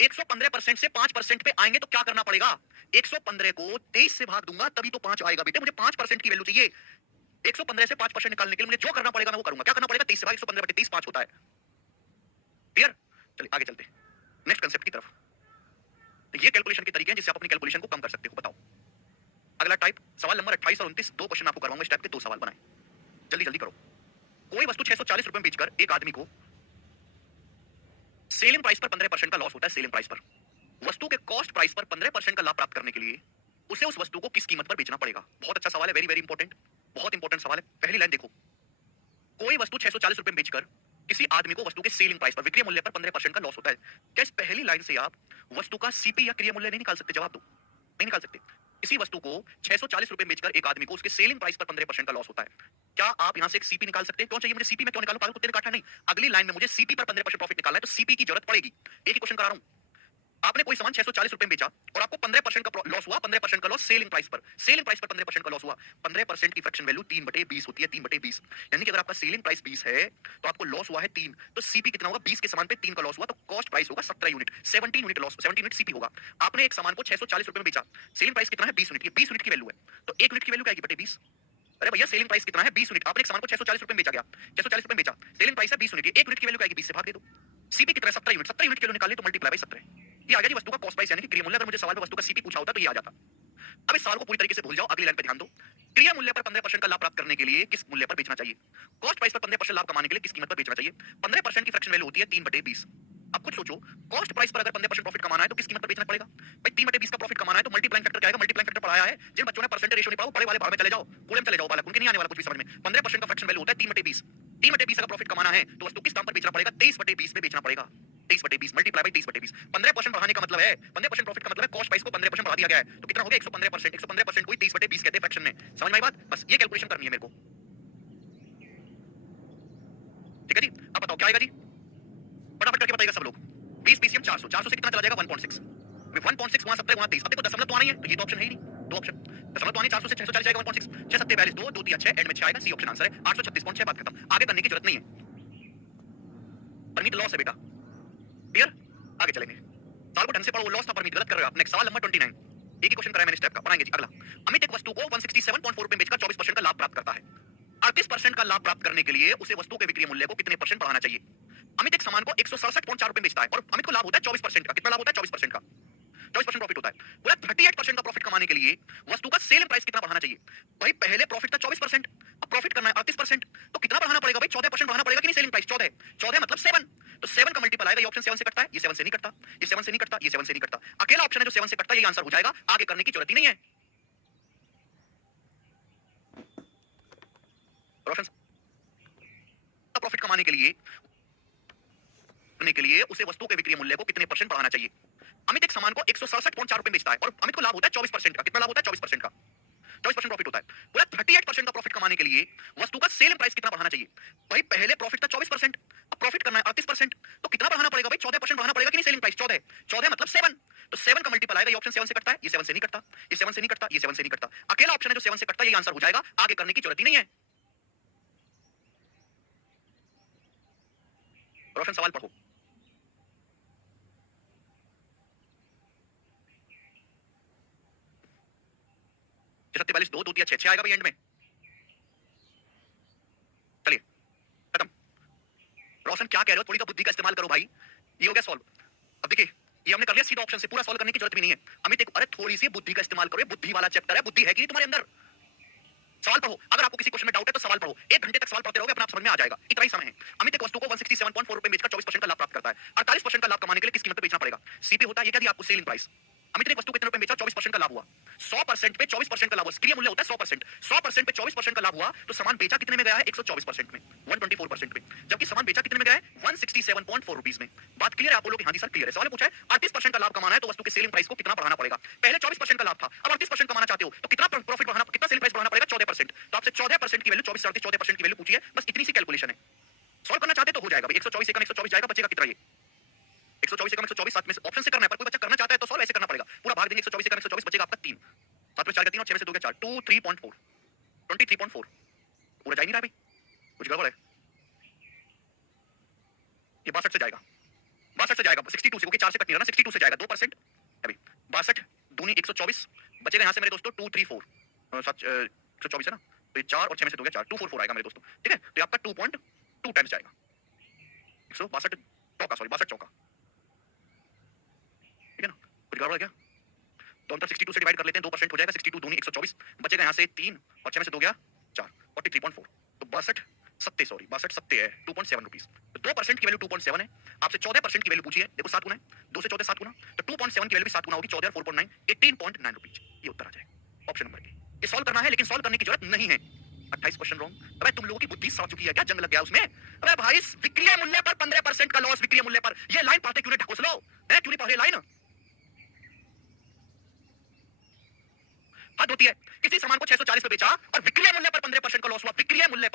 115% से 5% पे आएंगे तो क्या करना पड़ेगा? 115 को 23 से भाग दूंगा तभी तो 5 आएगा बेटे। मुझे 5% की वैल्यू चाहिए। 115 से 5% निकालने के लिए मुझे जो करना पड़ेगा मैं वो करूंगा। क्या करना पड़ेगा? 23 से भाग 115/23 5 होता है। क्लियर? चलिए आगे चलते हैं नेक्स्ट कंसेप्ट की तरफ। तो ये कैलकुलेशन के तरीके हैं जिससे आप अपनी कैलकुलेशन को कम कर सकते हो। बताओ अगला टाइप, सवाल नंबर 28 और 29। दो क्वेश्चन आपको करवाऊंगा। इस टाइप के दो सवाल बनाए, जल्दी जल्दी करो। कोई वस्तु 640 रुपए में बेचकर एक आदमी को सेलिंग प्राइस पर 15% का लॉस होता है। सेलिंग प्राइस पर, वस्तु के कॉस्ट प्राइस पर 15% का लाभ प्राप्त करने के लिए उसे उस वस्तु को किस कीमत पर बेचना पड़ेगा? बहुत अच्छा सवाल है, वेरी वेरी इंपॉर्टेंट, बहुत इंपॉर्टेंट सवाल है। पहली लाइन देखो, कोई वस्तु 640 रुपए में बेचकर किसी आदमी को वस्तु के सेलिंग प्राइस पर, विक्रय मूल्य पर 15% का लॉस होता है। क्या इस पहली लाइन से आप वस्तु का सीपी या क्रिय मूल्य नहीं निकाल सकते? जवाब दो, नहीं निकाल सकते। इसी वस्तु को 640 रुपए में बेचकर एक आदमी को उसके सेलिंग प्राइस पर 15% का लॉस होता है। क्या आप यहां से एक सीपी निकाल सकते हैं? क्यों चाहिए मुझे सीपी? में क्यों निकालूं? पागल कुत्ते ने काटा नहीं। अगली लाइन में मुझे सीपी पर 15% प्रॉफिट निकालना है, तो सीपी की जरूरत पड़ेगी। एक ही क्वेश्चन करा रहा हूं। आपने कोई सामान 640 रुपए में बेचा और आपको 15% का लॉस हुआ। 15% का लॉस सेलिंग प्राइस पर, सेलिंग प्राइस पर 15% का लॉस हुआ। 15% की फ्रैक्शन वैल्यू 3/20 होती है। 3/20 यानी कि अगर आपका सेलिंग प्राइस 20 है तो आपको लॉस हुआ है 3, तो सीपी कितना होगा? 20 के सामान पे 3 का लॉस हुआ तो कॉस्ट प्राइस होगा 17 unit, 17 unit loss, 17 unit CP होगा। आपने एक सामान को 640 रुपए में बेचा, सेलिंग प्राइस कितना है? 20 यूनिट, ये 20 यूनिट की वैल्यू है, तो 1 यूनिट की वैल्यू क्या आएगी बटे 20? अरे भैया सेलिंग प्राइस कितना है? 20 यूनिट। आपने एक सामान को 640 रुपए में बेचा गया, 640 रुपए में बेचा, सेलिंग प्राइस है 20 यूनिट, 1 यूनिट की वैल्यू क्या आएगी? 20 से भाग दे दो। सीपी कितना है? 17 यूनिट, 17 यूनिट की वैल्यू निकाली तो मल्टीप्लाई बाय 17। ये आ गया जी वस्तु का कॉस्ट प्राइस यानी कि क्रिया मूल्य। अगर मुझे सवाल में वस्तु का सीपी पूछा होता तो ये आ जाता। अब इस सवाल को पूरी तरीके से भूल जाओ, अगली लाइन पे ध्यान दो। क्रिया मूल्य पर 15% का लाभ प्राप्त करने के लिए किस मूल्य पर बेचना चाहिए? कॉस्ट प्राइस पर 15% लाभ कमाने के लिए किस कीमत पर बेचना चाहिए? 15% की फ्रैक्शन वैल्यू होती है 3/20। अब खुद सोचो, कॉस्ट प्राइस पर अगर 15% प्रॉफिट कमाना है तो किस कीमत पर बेचना पड़ेगा? भाई 3/20 का प्रॉफिट कमाना है तो मल्टीप्लाइंग फैक्टर क्या आएगा? मल्टीप्लाइंग फैक्टर पढ़ाया है। जिन बच्चों ने परसेंटेज रेशियो नहीं पढ़ा, बड़े वाले भाग में चले जाओ, कूलम चले जाओ, बालक उनके नहीं आने वाला कुछ भी समझ में। 15% का फ्रैक्शन वैल्यू होता है 3/20। 3/20 अगर प्रॉफिट कमाना है तो वस्तु किस दाम पर बेचना पड़ेगा? 23/20 पे बेचना पड़ेगा। 23/20 मल्टीप्लाई बाय 23/20। 15% बढ़ाने का मतलब है, 15% प्रॉफिट का मतलब है कॉस्ट प्राइस को 15% बढ़ा दिया गया है, तो कितना हो गया? 115%। 115% को ही 23/20 कहते हैं फ्रैक्शन में। समझ में आई बात? बस ये कैलकुलेशन करनी है मेरे को। ठीक है जी, अब बताओ क्या आएगा जी? फटाफट करके बताइएगा सब लोग। 20 पीसीएम 400, 400 से कितना चला जाएगा? 1.6। 1.6 गुणा 70 गुणा 23। अब देखो दशमलव तो आना ही है, तो ये तो ऑप्शन है ही नहीं। दो ऑप्शन दशमलव तो आने 400 से 640 जाएगा 1.6 6 7 42 2 2 3 6 एंड में 6 आएगा सी ऑप्शन आंसर है 836.6 बात खत्म आगे करने की जरूरत नहीं है परमीत लॉस है बेटा क्लियर आगे चलेंगे सवाल को ढंग से पढ़ो वो लॉस था परमीत गलत कर रहे हो आप नेक्स्ट सवाल नंबर 29 एक ही क्वेश्चन कराया मैंने स्टेप का पढ़ाएंगे जी अगला अमित एक वस्तु को 167.4 रुपए बेचकर 24% का लाभ प्राप्त करता है 38% का लाभ प्राप्त करने के लिए उसे वस्तु के विक्रय मूल्य को कितने परसेंट बढ़ाना चाहिए अमित एक सामान को 167.4 रुपए बेचता है और अमित को लाभ होता है 24% का कितना लाभ होता है 24% का 24% प्रॉफिट होता है पूरा 38% का प्रॉफिट कमाने के लिए वस्तु का सेलिंग प्राइस कितना बढ़ाना चाहिए भाई पहले प्रॉफिट था 24% अब प्रॉफिट करना है 38% तो कितना बढ़ाना पड़ेगा भाई 14% बढ़ाना पड़ेगा कि नहीं सेलिंग प्राइस 14 मतलब 7 तो 7 का मल्टीपल आएगा ये ऑप्शन 7 से कटता है ये 7 से नहीं कटता ये 7 से नहीं कटता ये 7 से नहीं कटता अकेला ऑप्शन है जो 7 से कटता है ये आंसर हो जाएगा आगे करने की जरूरत ही नहीं है प्रॉफिट कमाने के लिए उसे वस्तु के विक्रय मूल्य को कितने परसेंट बढ़ाना चाहिए अमित एक सामान को 167.4 रुपए बेचता है और अमित को लाभ होता है 24% का कितना लाभ होता है 24% का 24% प्रॉफिट होता है पूरा 38% का प्रॉफिट कमाने के लिए वस्तु का सेलिंग प्राइस कितना बढ़ाना चाहिए भाई पहले प्रॉफिट था 24% अब प्रॉफिट करना है 38% तो कितना बढ़ाना पड़ेगा भाई 14% बढ़ाना पड़ेगा कि नहीं सेलिंग प्राइस 14 मतलब 7 तो 7 का मल्टीपल आएगा ये ऑप्शन 7 से कटता है ये 7 से नहीं कटता ये 7 से नहीं कटता ये 7 से नहीं कटता अकेला ऑप्शन है जो 7 से कटता है ये आंसर हो जाएगा आगे करने की जरूरत ही नहीं है रोशन सवाल पढ़ो 42 2 2 3 6 आएगा भाई एंड में चलिए खत्म रोशन क्या कह रहे हो थोड़ी तो बुद्धि का इस्तेमाल करो भाई ये हो गया सॉल्व अब देखिए ये हमने कर लिया सीधा ऑप्शन से पूरा सॉल्व करने की जरूरत भी नहीं है अमित एक अरे थोड़ी सी बुद्धि का इस्तेमाल करो बुद्धि वाला चैप्टर है बुद्धि है कि नहीं तुम्हारे अंदर सवाल पढ़ो अगर आपको किसी क्वेश्चन में डाउट है तो सवाल पढ़ो 1 घंटे तक सवाल पढ़ते रहोगे अपना आप समझ में आ जाएगा इतना ही समय है अमित एक वस्तु को 167.4 रुपए बेचकर 24% का लाभ प्राप्त करता है 48% का लाभ कमाने के लिए किस कीमत पे बेचना पड़ेगा सीपी होता है ये क्या दिया आपको सेलिंग प्राइस अमित ने एक वस्तु कितने रुपए बेचा 24% का लाभ हुआ 100% पे 24% का लाभ हुआ क्रिया मूल्य होता है 100% पे 24% का लाभ हुआ तो सामान बेचा कितने में गया है 124% में 124% में जबकि सामान बेचा कितने में गया है 167.4 रुपीस में बात क्लियर है आप बोलोगे हाँ जी सर क्लियर है सवाल पूछा है 38% का लाभ कमाना है तो वस्तु के सेलिंग प्राइस को कितना बढ़ाना पड़ेगा पहले 24% का लाभ था अब 38% कमाना चाहते हो तो कितना प्रॉफिट बढ़ाना कितना सेलिंग प्राइस बढ़ाना पड़ेगा 14% तो आपसे 14% की वैल्यू 24 14% की वैल्यू पूछी है बस इतनी सी कैलकुलेशन है सॉल्व करना चाहते तो हो जाएगा 124 एकम 124 जाएगा बचेगा कितना ये 124 एकम 124 साथ में से ऑप्शन से करना है पर कोई बच्चा करना चाहता है तो सॉल्व ऐसे करना पड़ेगा पूरा भाग देंगे 124 एकम 124 बचेगा आपका 3 साथ में 4 का 3 और 6 में से 2 का 4 23.4 23.4 पूरा जा ही नहीं रहा भाई कुछ गड़बड़ है ये 62 से जाएगा 62 से जाएगा 62 से क्योंकि 4 से कट नहीं रहा ना 62 से जाएगा 2% अभी 62 दूनी 124 बचेगा यहां से मेरे दोस्तों 234 सच 124 है ना तो ये 4 और 6 में से 2 गया 4 244 आएगा मेरे दोस्तों ठीक है तो ये आपका 2.2 टाइम्स जाएगा 162 चौका सॉरी 62 चौका ठीक है ना कुछ गड़बड़ है क्या तो अंतर 62 से डिवाइड कर लेते हैं 2% हो जाएगा 62 दूनी 124 बचेगा यहाँ से 3 और 6 में से 2 गया 4 43.4 तो 62 सत्ते सॉरी 62 सत्ते है 2.7 रुपीस तो 2% की वैल्यू 2.7 है आपसे 14% की वैल्यू पूछी है देखो 7 गुना है 2 से 14 7 गुना तो 2.7 की वैल्यू भी 7 गुना होगी 14 और 4.9 18.9 रुपीस ये उत्तर आ जाएगा ऑप्शन नंबर ए ये सॉल्व करना है लेकिन सॉल्व करने की जरूरत नहीं है 28 क्वेश्चन रॉन्ग अबे तुम लोगों की बुद्धि सड़ चुकी है क्या जंग लग गया उसमें अबे भाई विक्रय मूल्य पर 15% का लॉस विक्रय मूल्य पर ये लाइन पढ़ते क्यों नहीं ढकोस लो है क्यों नहीं पढ़े लाइन हद होती है किसी सामान को 640 पे बेचा और विक्रय मूल्य पर 15% का लॉस हुआ विक्रय मूल्य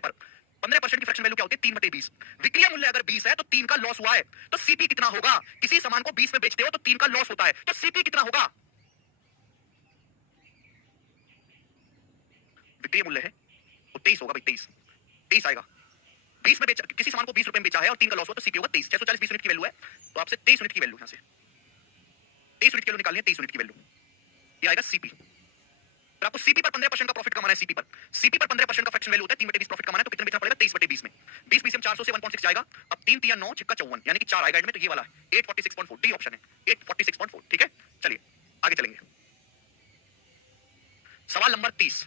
पर 15% की फ्रैक्शन वैल्यू क्या होती है 3/20 विक्रय मूल्य अगर 20 है तो 3 का लॉस हुआ है तो सीपी कितना होगा किसी सामान को 20 में बेचते हो तो 3 का लॉस होता है तो सीपी कितना होगा विक्रय मूल्य है वो 23 होगा भाई 23 आएगा 20 में बेचा किसी सामान को 20 रुपए में बेचा है और 3 का लॉस हुआ तो सीपी होगा 23 640 20 यूनिट की वैल्यू है तो आपसे 23 यूनिट की वैल्यू यहां से 23 यूनिट की वैल्यू निकालनी है 23 यूनिट की वैल्यू ये आएगा सीपी तो आपको सीपी पर 15% का प्रॉफिट कमाना है सीपी पर 15% का फ्रैक्शन वैल्यू होता है 3/20 प्रॉफिट कमाना है तो कितना बेचना पड़ेगा 23/20 में 20 में 400 से 1.6 जाएगा अब 3 3 9 6 54 यानी कि 4 आएगा एंड में तो ये वाला है 846.4 डी ऑप्शन है 846.4 ठीक है चलिए आगे चलेंगे सवाल नंबर 30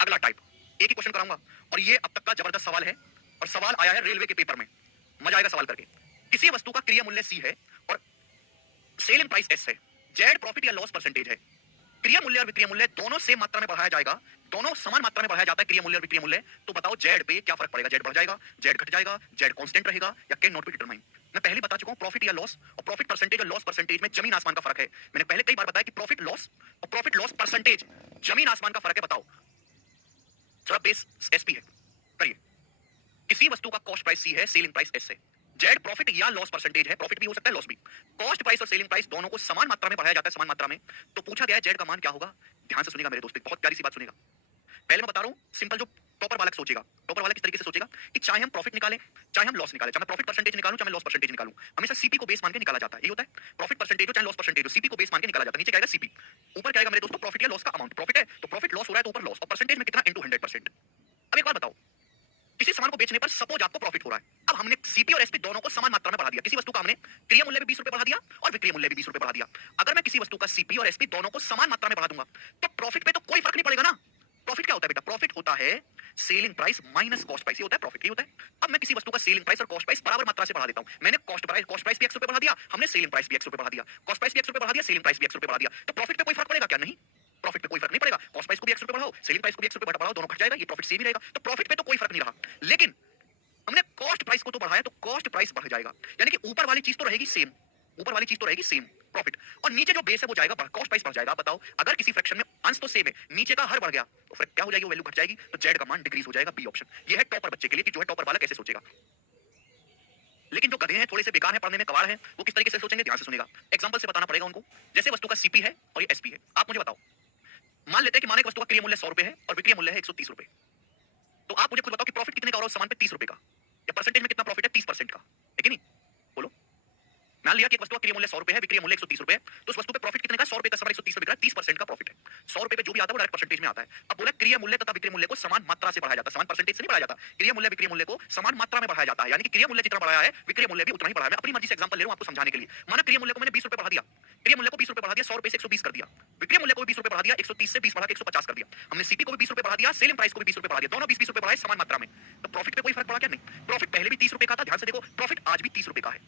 अगला टाइप एक ही क्वेश्चन कराऊंगा और ये अब तक का जबरदस्त सवाल है और सवाल आया है रेलवे के पेपर में मजा आएगा सवाल करके किसी वस्तु का क्रिया मूल्य सी है और सेलिंग प्राइस एस है जेड प्रॉफिट या लॉस परसेंटेज है क्रिया मूल्य और विक्रय मूल्य दोनों सेम मात्रा में बढ़ाया जाएगा दोनों समान मात्रा में बढ़ाया जाता है क्रिया मूल्य और विक्रय मूल्य तो बताओ जेड पे क्या फर्क पड़ेगा जेड बढ़ जाएगा जेड घट जाएगा जेड कांस्टेंट रहेगा या कैन नॉट बी डिटरमाइन मैं पहले बता चुका हूं प्रॉफिट या लॉस और प्रॉफिट परसेंटेज और लॉस परसेंटेज में जमीन आसमान का फर्क है मैंने पहले कई बार बताया कि प्रॉफिट लॉस और प्रॉफिट लॉस परसेंटेज जमीन आसमान का फर्क है बताओ थोड़ा बेस एसपी है करिए किसी वस्तु का कॉस्ट प्राइस सी है सेलिंग प्राइस एस है जेड प्रॉफिट या लॉस परसेंटेज है, प्रॉफिट भी हो सकता है लॉस भी। कॉस्ट प्राइस और सेलिंग प्राइस दोनों को समान मात्रा में बढ़ाया जाता है, समान मात्रा में। तो पूछा गया है जेड का मान क्या होगा। ध्यान से सुनिएगा मेरे दोस्त, बहुत प्यारी सी बात सुनिएगा। पहले मैं बता रहा हूं सिंपल, जो टॉपर वाला सोचेगा, टॉपर वाला किस तरीके से सोचेगा कि चाहे हम प्रॉफिट निकालें चाहे हम लॉस निकालें, चाहे मैं प्रॉफिट परसेंटेज निकालूं चाहे मैं लॉस परसेंटेज निकालूं, हमेशा सीपी को बेस मान के निकाला जाता है। ये होता है प्रॉफिट परसेंटेज हो चाहे लॉस परसेंटेज हो, सीपी को बेस मान के निकाला जाता है। नीचे क्या आएगा सीपी, ऊपर क्या आएगा मेरे दोस्तों प्रॉफिट या लॉस का अमाउंट। प्रॉफिट है तो प्रॉफिट, लॉस हो रहा है तो ऊपर लॉस, और परसेंटेज में कितना इनटू 100%। अब एक बात बताओ, किसी सामान को बेचने पर सपोज आपको प्रॉफिट हो रहा है, अब हमने सीपी और एसपी दोनों को समान मात्रा में बढ़ा दिया। किसी वस्तु का हमने क्रिया मूल्य भी 20 रुपए बढ़ा दिया और विक्रय मूल्य भी 20 रुपए बढ़ा दिया। अगर मैं किसी वस्तु का सीपी और एसपी दोनों को समान मात्रा में बढ़ा दूंगा तो प्रॉफिट पे तो कोई फर्क नहीं पड़ेगा ना। प्रॉफिट क्या होता है बेटा, प्रॉफिट होता है selling price minus cost price, ये होता है प्रॉफिट, ये होता है। अब मैं किसी वस्तु का सेलिंग प्राइस और कॉस्ट प्राइस बराबर मात्रा से बढ़ा देता हूं। मैंने कॉस्ट प्राइस भी x रुपए बढ़ा दिया, हमने सेलिंग प्राइस भी x रुपए बढ़ा दिया, कॉस्ट प्राइस भी x रुपए बढ़ा दिया, सेलिंग प्राइस भी x रुपए बढ़ा दिया, तो प्रॉफिट पे कोई फर्क पड़ेगा क्या? नहीं, प्रॉफिट पे कोई फर्क नहीं पड़ेगा। कॉस्ट प्राइस को भी x रुपए बढ़ाओ, सेलिंग प्राइस को भी x रुपए बढ़ाओ, दोनों घट जाएगा, ये प्रॉफिट सेम ही रहेगा, तो प्रॉफिट पे तो कोई फर्क नहीं रहा। लेकिन हमने कॉस्ट प्राइस को तो बढ़ाया तो कॉस्ट प्राइस बढ़ जाएगा, यानी कि ऊपर वाली चीज तो रहेगी सेम, ऊपर वाली चीज तो रहेगी सेम प्रॉफिट, और नीचे जो बेस है वो जाएगा बढ़, कॉस्ट प्राइस बढ़ जाएगा। आप बताओ, अगर किसी फ्रैक्शन में अंश तो सेम है, नीचे का हर बढ़ गया तो फिर क्या हो जाएगी, वैल्यू घट जाएगी, तो जेड का मान डिक्रीज हो जाएगा। बी ऑप्शन, ये है टॉपर बच्चे के लिए कि जो है टॉपर वाला कैसे सोचेगा। लेकिन जो गधे हैं, थोड़े से बेकार हैं, पढ़ने में कबाड़ है, वो किस तरीके से सोचेंगे, ध्यान से सुनेगा। एग्जांपल से बताना पड़ेगा उनको। जैसे वस्तु का सीपी है और ये एसपी है, आप मुझे बताओ, मान लेते हैं कि माने कि वस्तु का क्रय मूल्य 100 रुपए है और विक्रय मूल्य है 130 रुपए, तो आप मुझे खुद बताओ कि प्रॉफिट कितने का हो रहा है उस सामान पे, 30 रुपए का, या परसेंटेज में कितना प्रॉफिट है, 30% का है कि नहीं? बोलो। मान लिया कि एक वस्तु का क्रय मूल्य 100 रुपए है, विक्रय मूल्य 130 रुपए है, तो उस वस्तु पे प्रॉफिट कितने का, 100 रुपए का सामान 130 रुपए का, 30% का प्रॉफिट है। 100 रुपए पे जो भी आता है वो डायरेक्ट परसेंटेज में आता है। अब बोला क्रय मूल्य तथा विक्रय मूल्य को समान मात्रा से बढ़ाया जाता है, समान परसेंटेज से नहीं बढ़ाया जाता, क्रय मूल्य विक्रय मूल्य को समान मात्रा में बढ़ाया जाता है, यानी कि क्रय मूल्य जितना बढ़ाया है विक्रय मूल्य भी उतना ही बढ़ाया है। मैं अपनी मर्जी से एग्जांपल ले रहा हूं आपको समझाने के लिए। माना क्रय मूल्य को मैंने 20 रुपए बढ़ा दिया, क्रय मूल्य को 20 रुपए बढ़ा दिया, 100 रुपए से 120 कर दिया, विक्रय मूल्य को भी 20 रुपए बढ़ा दिया, 130 से 20 बढ़ा के 150 कर दिया। हमने सीपी को भी 20 रुपए बढ़ा दिया, सेलिंग प्राइस को भी 20 रुपए बढ़ा दिया, दोनों 20-20 रुपए बढ़ाए समान मात्रा में, तो प्रॉफिट पे कोई फर्क पड़ा क्या? नहीं। प्रॉफिट पहले भी 30 रुपए का था, ध्यान से देखो, प्रॉफिट आज भी 30 रुपए का है।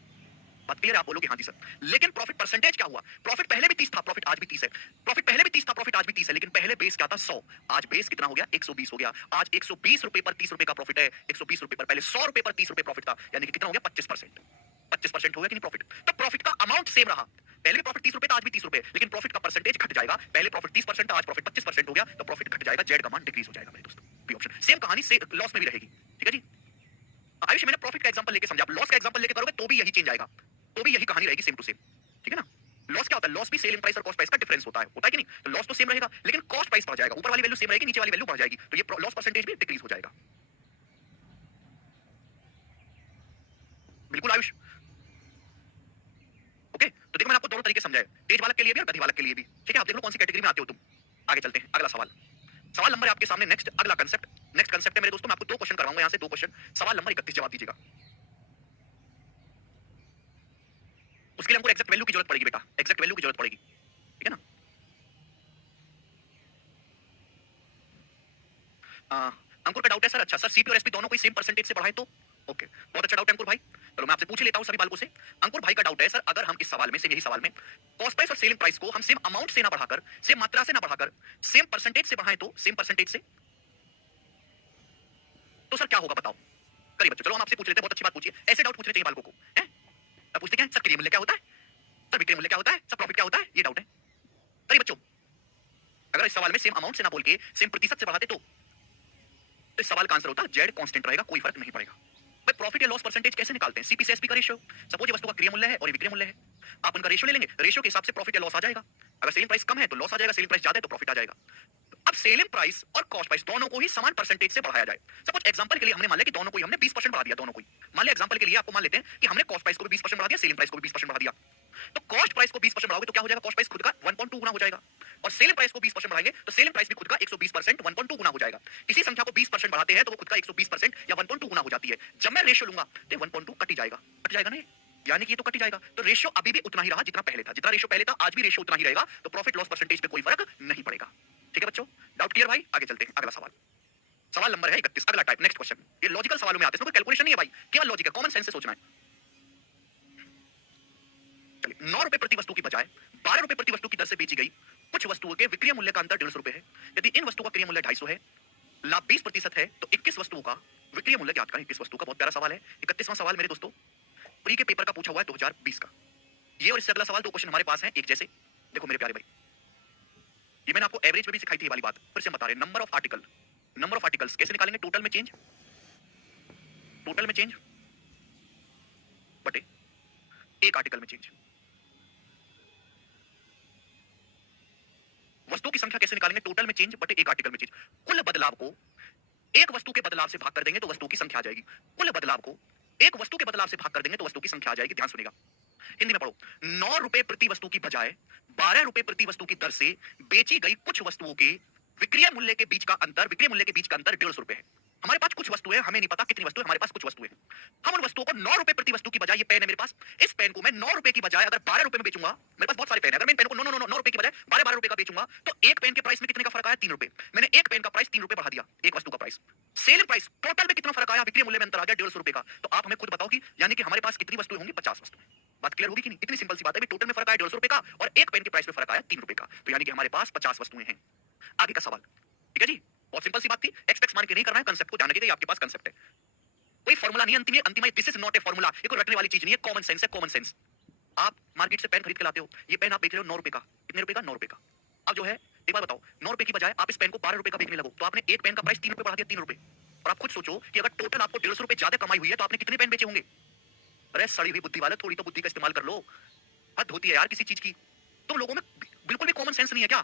बात क्लियर है? आप बोलोगे हाँ जी सर, लेकिन प्रॉफिट परसेंटेज क्या हुआ? प्रॉफिट पहले भी 30 था, प्रॉफिट आज भी 30 है। प्रॉफिट पहले भी 30 था, प्रॉफिट आज भी 30 है, लेकिन पहले बेस क्या था, 100, आज बेस कितना हो गया, 120 हो गया। आज 120 रुपए पर 30 रुपए का प्रॉफिट है, 120 रुपए पर, पहले 100 रुपए पर 30 रुपए प्रॉफिट था, यानी कि कितना हो गया, 25%। 25% हो गया कि नहीं प्रॉफिट? तो प्रॉफिट का अमाउंट सेम रहा, पहले भी प्रॉफिट 30 रुपए था, आज भी 30 रुपए, लेकिन प्रॉफिट का परसेंटेज घट जाएगा। पहले प्रॉफिट 30% था, आज प्रॉफिट 25% हो गया, तो प्रॉफिट घट जाएगा, जेड का मान डिक्रीज हो जाएगा मेरे दोस्तों। बी ऑप्शन, सेम कहानी से लॉस में भी रहेगी। ठीक है जी, आयुष मैंने प्रॉफिट का एग्जांपल लेके समझा, आप लॉस का एग्जांपल लेके करोगे तो भी यही चेंज आएगा, तो भी यही कहानी रहेगी सेम टू सेम। ठीक है ना? लॉस क्या होता है? लॉस भी सेलिंग प्राइस और कॉस्ट प्राइस का डिफरेंस होता है कि नहीं? तो लॉस तो सेम रहेगा, लेकिन कॉस्ट प्राइस बढ़ जाएगा, ऊपर वाली वैल्यू सेम रहेगी, नीचे वाली वैल्यू बढ़ जाएगी, तो ये लॉस परसेंटेज भी डिक्रीज हो जाएगा। बिल्कुल आयुष, ओके। तो देखो मैंने आपको दोनों तरीके समझाए, तेज वालक के लिए भी और गधी वालक के लिए भी। ठीक है, आप देख लो कौन सी कैटेगरी में आते हो तुम। आगे चलते हैं, अगला सवाल। सवाल नंबर है आपके सामने नेक्स्ट, अगला कंसेप्ट, नेक्स्ट कंसेप्ट है मेरे दोस्तों, मैं आपको 2 क्वेश्चन करवाऊंगा यहां से, 2 क्वेश्चन। सवाल नंबर 31 जवाब दीजिएगा। उसके लिए हमको एग्जैक्ट वैल्यू की जरूरत पड़ेगी बेटा, एग्जैक्ट वैल्यू की जरूरत पड़ेगी। ठीक है ना? अंकुर का डाउट है सर, अच्छा सर सीपी और एसपी दोनों को सेम परसेंटेज से बढ़ाएं तो? ओके, बहुत अच्छा डाउट है अंकुर भाई। चलो मैं आपसे पूछ ही लेता हूं सभी बालकों से। अंकुर भाई का डाउट है सर, अगर हम इस सवाल में से, यही सवाल में, कॉस्ट प्राइस और सेलिंग प्राइस को हम सेम अमाउंट से ना बढ़ाकर, सेम मात्रा से ना बढ़ाकर, सेम परसेंटेज से बढ़ाएं तो, सेम परसेंटेज से, तो सर क्या होगा बताओ? करिए बच्चों, चलो हम आपसे पूछ लेते हैं, बहुत अच्छी बात पूछिए, ऐसे डाउट पूछने चाहिए बालकों को, हैं? अब पूछते क्या है? सर क्रय मूल्य क्या होता है, सर विक्रय मूल्य क्या होता है, सर प्रॉफिट क्या होता है, ये डाउट है। करिए बच्चों, अगर इस सवाल में सेम अमाउंट से ना बोल के सेम प्रतिशत से बढ़ाते तो इस सवाल का आंसर होता जेड कांस्टेंट रहेगा, कोई फर्क नहीं पड़ेगा। भाई प्रॉफिट या लॉस परसेंटेज कैसे निकालते हैं? सीपी से एसपी का रेशियो, सपोज ये वस्तु का क्रय मूल्य है और ये विक्रय मूल्य है, आप उनका रेशियो ले लेंगे, रेशियो के हिसाब से प्रॉफिट या लॉस आ जाएगा। अगर सेलिंग प्राइस कम है तो लॉस आ जाएगा, सेलिंग प्राइस ज्यादा है तो प्रॉफिट आ जाएगा। अब सेलिंग प्राइस और कॉस्ट प्राइस दोनों को ही समान परसेंटेज से बढ़ाया जाए। सपोज एग्जांपल के लिए हमने मान लिया कि दोनों को ही हमने 20% बढ़ा दिया, दोनों को ही मान लिया, एग्जांपल के लिए आपको मान लेते हैं कि हमने कॉस्ट प्राइस को भी 20% बढ़ा दिया, सेलिंग प्राइस को भी 20% बढ़ा दिया। तो कॉस्ट प्राइस को 20% बढ़ाओगे तो क्या हो जाएगा, कॉस्ट प्राइस खुद का 1.2 गुना हो जाएगा, और सेलिंग प्राइस को 20% बढ़ाएंगे तो सेलिंग प्राइस भी खुद का 120% 1.2 गुना हो जाएगा। किसी संख्या को 20% बढ़ाते हैं तो वो खुद का 120% या 1.2 गुना हो जाती है। जब मैं रेशियो लूंगा तो 1.2 कट ही जाएगा, कट जाएगा ना ये, यानी कि ये तो कट ही जाएगा, तो रेशियो अभी भी उतना ही रहा जितना पहले था, जितना रेशियो पहले था आज भी रेशियो उतना ही रहेगा, तो प्रॉफिट लॉस परसेंटेज पे कोई फर्क नहीं पड़ेगा। ठीक है बच्चों, डाउट क्लियर भाई? आगे चलते हैं, अगला सवाल। सवाल नंबर है 31, अगला टाइप, नेक्स्ट क्वेश्चन। ये लॉजिकल सवालों में आते हैं, इसमें कोई कैलकुलेशन नहीं है भाई, केवल लॉजिक है, कॉमन सेंस से सोचना है। चलिए, 9 रुपए प्रति वस्तु की बजाय 12 रुपए प्रति वस्तु की दर से बेची गई कुछ वस्तुओं के विक्रय मूल्य का अंतर 150 रुपए है। यदि इन वस्तुओं का क्रय मूल्य 250 है, लाभ 20% है, तो 21 वस्तुओं का विक्रय मूल्य ज्ञात करें। 21 वस्तु का बहुत प्यारा सवाल है। 31वां सवाल मेरे दोस्तों प्री के पेपर का पूछा हुआ है 2020 का। ये और इससे अगला सवाल, 2 क्वेश्चन हमारे पास हैं एक जैसे। देखो मेरे प्यारे भाई, ये मैंने आपको एवरेज में भी सिखाई थी ये वाली बात, फिर से बता रहे हैं। Number of article, number of articles कैसे निकालेंगे? टोटल में चेंज, टोटल में चेंज, एक आर्टिकल में चेंज। वस्तुओं की संख्या कैसे निकालेंगे? टोटल में चेंज बटे एक आर्टिकल में चेंज। कुल बदलाव को एक वस्तु के बदलाव से भाग कर देंगे तो वस्तु की संख्या आ जाएगी। कुल बदलाव को एक वस्तु के बदलाव से भाग कर देंगे तो वस्तु की संख्या आ जाएगी। ध्यान सुनेगा, हिंदी में पढ़ो। 9 रुपए प्रति वस्तु की बजाय 12 रुपए प्रति वस्तु की दर से बेची गई कुछ वस्तुओं के विक्रय मूल्य के बीच का अंतर 150 रुपए है। हमारे पास कुछ वस्तुएं, हमें नहीं पता कितनी वस्तुएं, हमारे पास कुछ वस्तुएं हैं। हम उन वस्तुओं को 9 रुपए प्रति वस्तु की बजाय, ये पेन है मेरे पास, इस पेन को मैं 9 रुपए की बजाय अगर 12 रुपए में बेचूंगा, मेरे पास बहुत सारे पेन है, अगर मैं इन पेन को 9 रुपए की बजाय 12 रुपए का बेचूंगा तो एक पेन के प्राइस में कितने का फर्क आया? 3 रुपए। मैंने एक पेन का प्राइस 3 रुपए बढ़ा दिया, एक वस्तु का प्राइस। सेलिंग प्राइस टोटल में कितना फर्क आया? विक्रय मूल्य में अंतर आ गया 150 रुपए का। तो आप हमें खुद बताओ कि यानी कि हमारे पास कितनी वस्तुएं होंगी? 50 वस्तुएं। बात क्लियर होगी कि नहीं? इतनी सिंपल सी बात है, टोटल में फर्क आया 150 रुपए का और एक पेन के प्राइस में फर्क आया 3 रुपए का। तो यानी कि हमारे पास 50 वस्तुएं हैं। आगे का सवाल, ठीक है जी, बहुत सिंपल सी बात थी। एक्सपेक्ट मान के नहीं करना है, कांसेप्ट को ध्यान रखिएगा, आपके पास कांसेप्ट है। कोई फार्मूला नहीं है अंतिम this is not a formula, ये कोई रटने वाली चीज नहीं है, कॉमन सेंस है, कॉमन सेंस। आप मार्केट से पेन खरीद के लाते हो, ये पेन आप बेच रहे हो 9 रुपए का। कितने रुपए का? 9 रुपए का। अब जो है, एक बार बताओ, 9 रुपए की बजाय आप इस पेन को 12 रुपए का बेचने लगो तो आपने एक पेन का प्राइस 3 रुपए बढ़ा दिया, 3 रुपए। और आप खुद सोचो कि अगर टोटल आपको 150 रुपए ज्यादा कमाई हुई है तो आपने कितने पेन बेचे होंगे? अरे सड़ी हुई बुद्धि वाले, थोड़ी तो बुद्धि का इस्तेमाल कर लो। हद होती है यार किसी चीज की। तुम लोगों में बिल्कुल भी कॉमन सेंस नहीं है क्या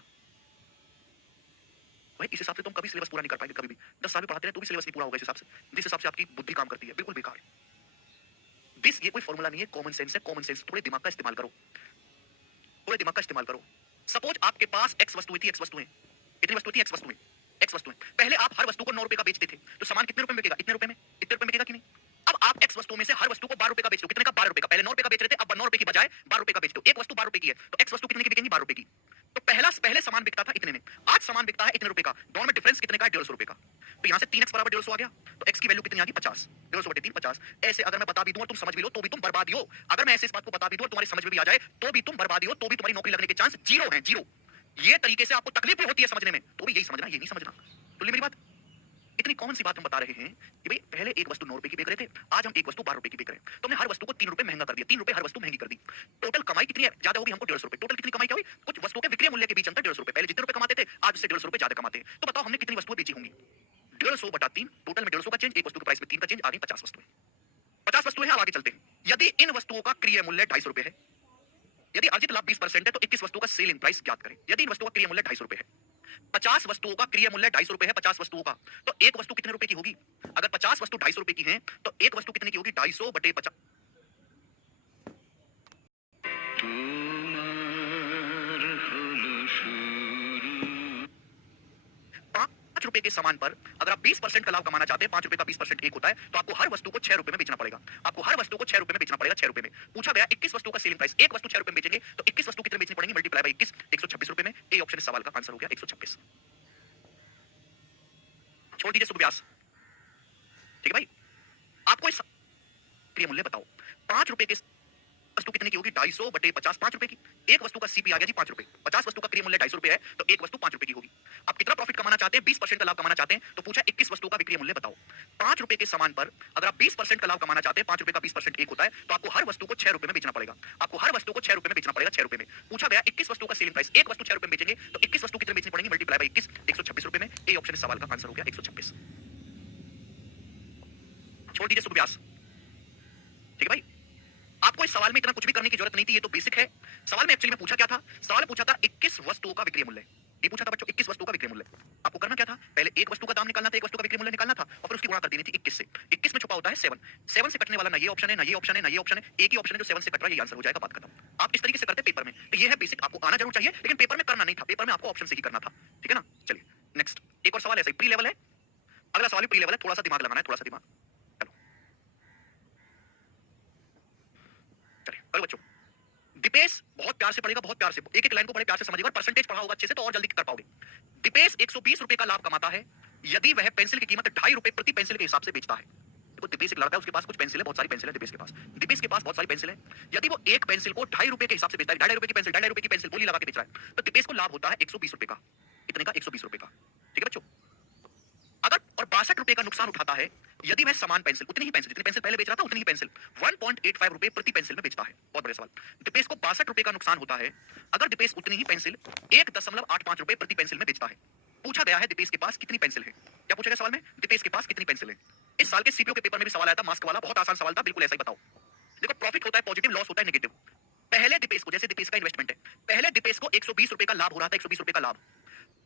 भाई? इस हिसाब से तुम कभी सिलेबस पूरा नहीं कर पाएंगे, कभी भी। 10 साल में पढ़ाते रहे तो भी सिलेबस नहीं पूरा होगा इस हिसाब से, जिस हिसाब से आपकी बुद्धि काम करती है, बिल्कुल बेकार। दिस ये कोई फॉर्मूला नहीं है, कॉमन सेंस है, कॉमन सेंस। थोड़े दिमाग का इस्तेमाल करो, थोड़े दिमाग का इस्तेमाल करो। सपोज आपके पास एक्स वस्तुएं थी, एक्स वस्तुएं, इतनी वस्तु थी, एक्स वस्तुएं, एक्स वस्तुएं। पहले आप हर वस्तु को 9 रुपए का बेचते थे, तो सामान कितने रुपए में बिकेगा? इतने रुपए में। इतने रुपए में बिकेगा कि नहीं? अब आप एक्स वस्तु में से हर वस्तु को 12 रुपए का बेचते हो। कितने का? 12 रुपए का। पहले 9 रुपए का बेच रहे थे, अब 9 रुपए की बजाय 12 रुपए का बेचते हो। एक वस्तु 12 रुपए की है तो एक्स वस्तु कितने की बिकेगी? 12 रुपए की। तो पहले सामान बिकता था इतने में, आज सामान बिकता है इतने रुपए का। दोनों में डिफरेंस कितने का है? 150 रुपए का। तो यहां से 3x बराबर 150 आ गया, तो x की वैल्यू कितनी आ गई? 50। 150 बटे 3 50। ऐसे अगर मैं बता भी दूं और तुम समझ भी लो तो भी तुम बर्बाद हो। अगर मैं ऐसे इस बात को बता भी दूं और तुम्हारी समझ में भी आ जाए तो भी तुम बर्बाद हो, तो भी तुम्हारी नौकरी लगने के चांस जीरो हैं, जीरो। ये तरीके से आपको तकलीफ भी होती है समझने में, तो भी यही समझना, ये नहीं समझना। तो मेरी बात, इतनी कॉमन सी बात हम बता रहे हैं कि भाई पहले एक वस्तु 9 रुपए की बेच रहे थे, आज हम एक वस्तु 12 रुपए की बेच रहे हैं। तो हमने हर वस्तु को 3 रुपए महंगा कर दिया, 3 रुपए हर वस्तु महंगी कर दी। टोटल कमाई कितनी है? ज्यादा होगी हमको 150 रुपए। टोटल कितनी कमाई क्या हुई? कुछ वस्तुओं के विक्रय मूल्य के बीच अंतर 150 रुपए। पहले जितने रुपए कमाते थे आज उससे 150 रुपए ज्यादा कमाते हैं। तो बताओ हमने कितनी वस्तुएं बेची होंगी? 150 बटा 3, टोटल में 150 का चेंज, एक वस्तु के प्राइस में 3 का चेंज, आगे 50 वस्तुएं। 50 वस्तुएं हैं, अब आगे चलते हैं। यदि इन वस्तुओं का क्रय मूल्य 250 रुपए है, यदि अर्जित लाभ 20% है तो 21 वस्तुओं का सेलिंग प्राइस ज्ञात करें। यदि इन वस्तुओं का क्रय मूल्य 250 रुपए है, 50 वस्तुओं का क्रय मूल्य 250 रुपए है, 50 वस्तुओं का, तो एक वस्तु कितने रुपए की होगी? अगर 50 वस्तु 250 रुपए की हैं तो एक वस्तु कितने की होगी? 250 बटे 50। पांच रुपए के सामान पर अगर आप 20% का लाभ कमाना चाहते हैं, 5 रुपए का 20% एक होता है, तो आपको हर वस्तु को 6 रुपए में बेचना पड़ेगा। आपको हर वस्तु को 6 रुपए में बेचना पड़ेगा, 6 रुपए में। पूछा गया 21 वस्तु का सेलिंग प्राइस, एक वस्तु 6 रुपए में बेचेंगे तो 21 वस्तु कितने बेचनी पड़ेगी? मल्टीप्लाई बाय 21, 126 रुपए में। ए ऑप्शन इस सवाल का आंसर हो गया 126। छोड़ दीजिए सुख व्यास, ठीक है भाई। आपको इस क्रय मूल्य बताओ, 5 रुपए के वस्तु कितने की होगी? 250 बटे 50, 5 रुपए की। एक वस्तु का सीपी आ गया जी 5 रुपए। 50 वस्तु का क्रय मूल्य 250 रुपए है तो एक वस्तु 5 रुपए की होगी। आप कितना प्रॉफिट कमाना चाहते हैं? 20% का लाभ कमाना चाहते हैं, तो पूछा 21 वस्तु का विक्रय मूल्य बताओ। 5 रुपए के सामान पर अगर आप 20% का लाभ कमाना चाहते हैं, 5 रुपए का 20% एक होता है, तो आपको हर वस्तु को 6 रुपए में बेचना पड़ेगा। आपको हर वस्तु को 6 रुपए में बेचना पड़ेगा, 6 रुपए में। पूछा गया 21 वस्तु का सेलिंग प्राइस, एक वस्तु 6 रुपए में बेचेंगे तो 21 वस्तु कितने बेचनी पड़ेगी? मल्टीप्लाई बाय 21, 126 रुपए में। ए ऑप्शन इस सवाल का आंसर हो गया 126। छोड़ दीजिए सुख व्यास, ठीक है भाई। आपको इस सवाल में इतना कुछ भी करने की जरूरत नहीं थी, ये तो बेसिक है। सवाल में एक्चुअली में पूछा क्या था? सवाल में पूछा था 21 वस्तुओं का विक्रय मूल्य। ये पूछा था बच्चों 21 वस्तुओं का विक्रय मूल्य। आपको करना क्या था? पहले एक वस्तु का दाम निकालना था, एक वस्तु का विक्रय मूल्य निकालना था और फिर उसकी गुणा कर देनी थी 21 से। 21 में छुपा होता है 7, 7 से कटने वाला ना ये ऑप्शन है, ना ये ऑप्शन है, ना ये ऑप्शन है, एक ही ऑप्शन है जो 7 से कट रहा है, ये आंसर हो जाएगा, बात खत्म। आप इस तरीके से करते पेपर में, तो ये है बेसिक, आपको आना जरूर चाहिए, लेकिन पेपर में करना नहीं था, पेपर में आपको ऑप्शन से ही करना था, ठीक है ना। चलिए नेक्स्ट एक और सवाल ऐसा ही प्री लेवल है, अगला सवाल भी प्री लेवल है, थोड़ा सा दिमाग लगाना है, थोड़ा सा दिमाग। चलिए करो बच्चों। दीपेश बहुत प्यार से पढ़ेगा, बहुत प्यार से, एक एक लाइन को बड़े प्यार से समझेगा, परसेंटेज पढ़ा होगा अच्छे से तो और जल्दी कर पाओगे। दीपेश 120 रुपए का लाभ कमाता है यदि वह पेंसिल की कीमत 2.5 रुपए प्रति पेंसिल के हिसाब से बेचता है। देखो दीपेश एक लड़का है, उसके पास कुछ पेंसिल है, बहुत सारी पेंसिल है दीपेश के पास। दीपेश के पास बहुत सारी पेंसिल है, यदि वो एक पेंसिल को 2.5 रुपए के हिसाब से बेचता है, 2.5 रुपए की पेंसिल, 2.5 रुपए की पेंसिल बोली लगा के बेच रहा है, तो दीपेश को लाभ होता है 120 रुपए का। कितने का? 120 रुपए का, ठीक है बच्चों। अगर और 62 रुपए का नुकसान उठाता है यदि वह समान पेंसिल, उतनी ही पेंसिल, जितनी पेंसिल पहले बेच रहा था उतनी ही पेंसिल 1.85 रुपए प्रति पेंसिल में बेचता है। बहुत बड़ा सवाल। दीपेश को 62 रुपए का नुकसान होता है अगर दीपेश उतनी ही पेंसिल 1.85 रुपए प्रति पेंसिल में बेचता है। पूछा गया है दीपेश के पास कितनी पेंसिल है। क्या पूछा गया सवाल में? दीपेश के पास कितनी पेंसिल है। इस साल के सीपीओ के पेपर में भी सवाल आया था, मास्क वाला, बहुत आसान सवाल था, बिल्कुल ऐसा ही बताओ। देखो प्रॉफिट होता है पॉजिटिव, लॉस होता है नेगेटिव। पहले दीपेश को, जैसे दीपेश का इन्वेस्टमेंट है, पहले दीपेश को 120 रुपए का लाभ हो रहा था, 120 रुपए का लाभ।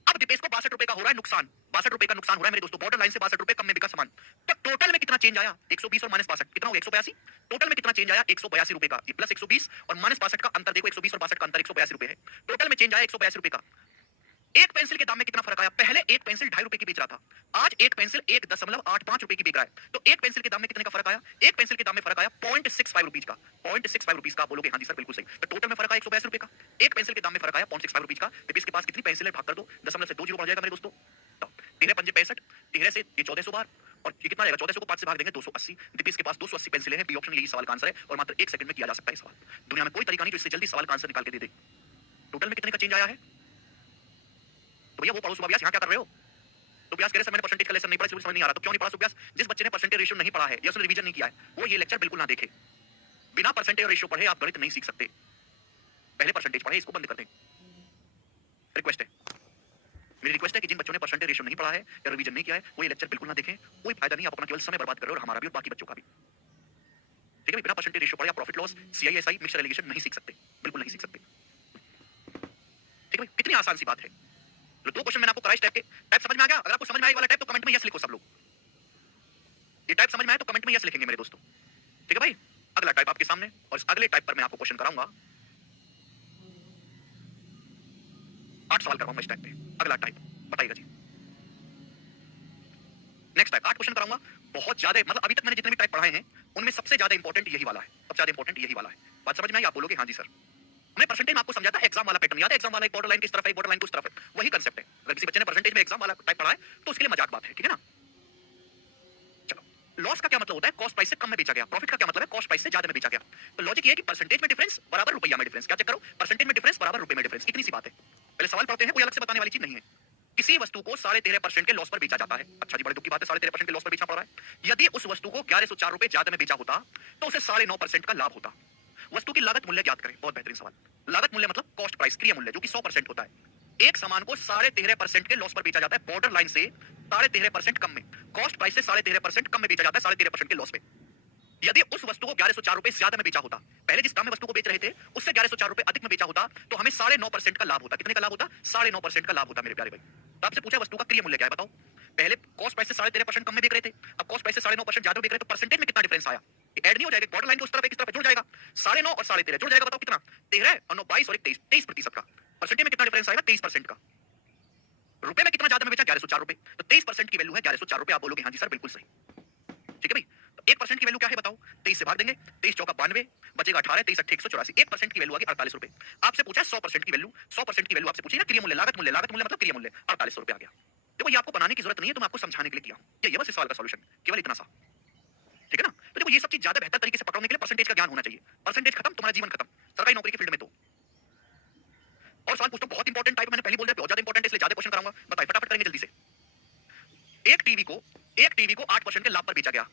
अब दीपेश को 62 रुपए का हो रहा है नुकसान, 62 रुपए का नुकसान हो रहा है मेरे दोस्तों, बॉर्डर लाइन से 62 रुपए कम में बिका सामान। तो टोटल में कितना चेंज आया? 120 और माइनस 62 कितना हो गया? 182। टोटल में कितना चेंज आया? 182 रुपए का। ये प्लस 120 और माइनस 62 का अंतर देखो, 120 और 62 का अंतर 182 रुपए है। टोटल में चेंज आया 182 रुपए का। एक पेंसिल के दाम में कितना फर्क आया? पहले एक पेंसिल 2.5 रुपए की बेच रहा था, आज एक पेंसिल 1.85 रुपए की बिक रहा है। तो एक पेंसिल के दाम में कितने का फर्क आया? एक पेंसिल के दाम में फर्क आया 0.65 रुपीज का। 0.65 रुपीज का बोलोगे हाँ जी सर बिल्कुल सही। तो टोटल में फर्क आया 182 रुपए का। एक पेंसिल के दाम में फर्क आया 0.65 रुपीज का। तो इसके पास कितनी पेंसिल है भाग कर दो, दशमलव से 20 बढ़ जाएगा मेरे दोस्तों। तो 13 पंजे 65, 13 से ये 1400 बार और ये कितना आएगा? 1400 को 5 से भाग देंगे 280। दीपेश के पास 280 पेंसिलें हैं। बी ऑप्शन यही सवाल का आंसर है और मात्र 1 सेकंड में किया जा सकता है सवाल। दुनिया में कोई तरीका नहीं जो इससे जल्दी सवाल का आंसर निकाल के दे दे। टोटल में कितने का चेंज आया है? तो भैया वो पढ़ो सुबह, यहाँ क्या कर रहे हो? तो व्यास कह रहे सर मैंने परसेंटेज का लेसन नहीं पढ़ा, इसलिए समझ नहीं आ रहा। तो क्यों नहीं पढ़ा सुब्यास? जिस बच्चे ने परसेंटेज रेशियो नहीं पढ़ा है या उसने रिवीजन नहीं किया है, वो ये लेक्चर बिल्कुल ना देखे। बिना परसेंटेज रेशियो पढ़े आप गणित नहीं सीख सकते। पहले परसेंटेज पढ़े, इसको बंद कर दें। रिक्वेस्ट है, मेरी रिक्वेस्ट है कि जिन बच्चों ने परसेंटेज रेशियो नहीं पढ़ा है या रिवीजन नहीं किया है, वो ये लेक्चर बिल्कुल ना देखें। कोई फायदा नहीं, आप अपना केवल समय बर्बाद कर रहे हो और हमारा भी और बाकी बच्चों का भी। ठीक है, बिना परसेंटेज रेशियो पढ़े आप profit loss, CI SI, mixer allegation नहीं सीख सकते, बिल्कुल नहीं सीख सकते। ठीक है, कितनी आसान सी बात है। तो दो क्वेश्चन मैंने आपको कराए टाइप के। टाइप समझ में आ गया? अगर आपको समझ में आए वाला टाइप तो कमेंट में यस लिखो सब लोग। ये टाइप समझ में आए तो कमेंट में यस लिखेंगे मेरे दोस्तों। ठीक है भाई, अगला टाइप आपके सामने और इस अगले टाइप पर मैं आपको क्वेश्चन कराऊंगा। 8 सवाल कराऊंगा इस टाइप पे। अगला टाइप बताइएगा जी। नेक्स्ट टाइप 8 क्वेश्चन कराऊंगा। बहुत ज्यादा, मतलब अभी तक मैंने जितने भी टाइप पढ़ाए हैं उनमें सबसे ज्यादा इंपॉर्टेंट यही वाला है, सबसे ज्यादा इंपॉर्टेंट यही वाला है। बात समझ में आई? आप बोलोगे हाँ जी सर। हमने परसेंटेज में आपको समझाया था, एग्जाम वाला पैटर्न याद है? एग्जाम वाला एक बॉर्डर लाइन किस तरफ है, बॉर्डर लाइन किस तरफ है, वही कांसेप्ट है। अगर किसी बच्चे ने परसेंटेज में एग्जाम वाला टाइप पढ़ा है तो उसके लिए मजाक बात है, ठीक है ना। चलो, लॉस का क्या मतलब होता है? कॉस्ट प्राइस से कम में बेचा गया। प्रॉफिट का क्या मतलब है? कॉस्ट प्राइस से ज्यादा में बेचा गया। तो लॉजिक ये है कि परसेंटेज में डिफरेंस बराबर रुपया में डिफरेंस। क्या चेक करो? परसेंटेज में डिफरेंस बराबर रुपए में डिफरेंस। इतनी सी बात है। पहले सवाल पढ़ते हैं, कोई अलग से बताने वाली चीज नहीं है। किसी वस्तु को 13.5% के लॉस पर बेचा जाता है। अच्छा जी, बड़े दुख की बात है, 13.5% के लॉस पर बेचना पड़ रहा है। यदि उस वस्तु को 1104 रुपए ज्यादा में बेचा होता तो उसे 9.5% का लाभ होता। वस्तु की लागत मूल्य ज्ञात करें। बहुत बेहतरीन सवाल। लागत मूल्य मतलब कॉस्ट प्राइस, क्रिया मूल्य, जो कि 100% होता है। एक सामान को 13.5% के लॉस पर बेचा जाता है, बॉर्डर लाइन से 13.5% कम में। कॉस्ट प्राइस से 13.5% कम में बेचा जाता है, 13.5% के लॉस पे। यदि उस वस्तु को 1104 रुपए ज्यादा में बेचा होता, पहले जिस दाम में वस्तु को बेच रहे थे उससे 1104 रुपए अधिक में बेचा होता, तो हमें 9.5% का लाभ होता। कितने का लाभ होता? 9.5% का लाभ होता मेरे प्यारे भाई। तो आपसे पूछा वस्तु का क्रिया मूल्य क्या है, बताओ। पहले कॉस्ट प्राइस से 13.5% कम में बेच रहे थे, अब कॉस्ट प्राइस से 9.5% ज्यादा बेच रहे, तो परसेंटेज में कितना डिफरेंस आया? ऐड नहीं हो जाएगा? बॉर्डर लाइन के उस तरफ एक, इस तरफ जुड़ जाएगा। 9.5 और 13.5 जुड़ जाएगा, बताओ कितना? 13 और 9 22 और 1 23, 23% का। परसेंटेज में कितना डिफरेंस आएगा? 23% का। रुपए में कितना ज्यादा में बेचा? 1104 रुपए। तो 23% की वैल्यू है 1104 रुपए। आप बोलोगे हाँ जी सर बिल्कुल सही। ठीक है भाई, तो 1% की वैल्यू क्या है बताओ? 23 से भाग देंगे, 23 चौका 92, बचेगा 18, 23 अट्ठे 184। 1% की वैल्यू आ गई 48 रुपए। आपसे पूछा 100% की वैल्यू, 100% की वैल्यू आपसे पूछी ना, क्रिया मूल्य, लागत मूल्य, लागत मूल्य मतलब क्रिया मूल्य, 48 रुपए आ गया। देखो ये आपको बनाने की जरूरत नहीं है, तो मैं आपको समझाने के लिए किया हूं। ये बस इस सवाल का सॉल्यूशन, केवल इतना सा। ठीक है ना। तो देखो ये सब चीज ज्यादा बेहतर तरीके से पकड़ने के लिए परसेंटेज का ज्ञान होना चाहिए। परसेंटेज खत्म, तुम्हारा जीवन खत्म, सरकारी नौकरी की फील्ड में तो। और सवाल पूछता हूं, बहुत इंपॉर्टेंट टाइप, मैंने पहले बोल दिया बहुत ज्यादा इंपॉर्टेंट है, इसलिए ज्यादा क्वेश्चन कराऊंगा। बताइए, फटाफट करेंगे जल्दी से। एक टीवी को 8% के लाभ पर बेचा गया।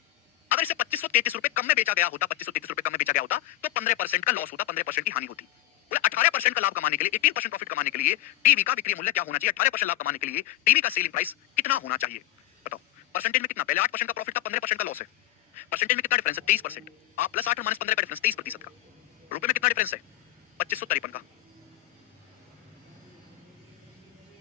अगर इसे 2533 रुपए कम में बेचा गया होता, 2533 रुपए कम में बेचा गया होता, तो 15% का लॉस होता, 15% की हानि होती। बोले 18% का लाभ कमाने के लिए, 18% प्रॉफिट कमाने के लिए टीवी का विक्रय मूल्य क्या होना चाहिए? 18% लाभ कमाने के लिए टीवी का सेलिंग प्राइस कितना होना चाहिए? बताओ। परसेंटेज में कितना? पहले 8% का प्रॉफिट था, 15% का लॉस है। परसेंटेज में कितना डिफरेंस है? 23%। आप प्लस 8 और माइनस 15 का डिफरेंस 23% का। रुपए में कितना डिफरेंस है? 2553 का।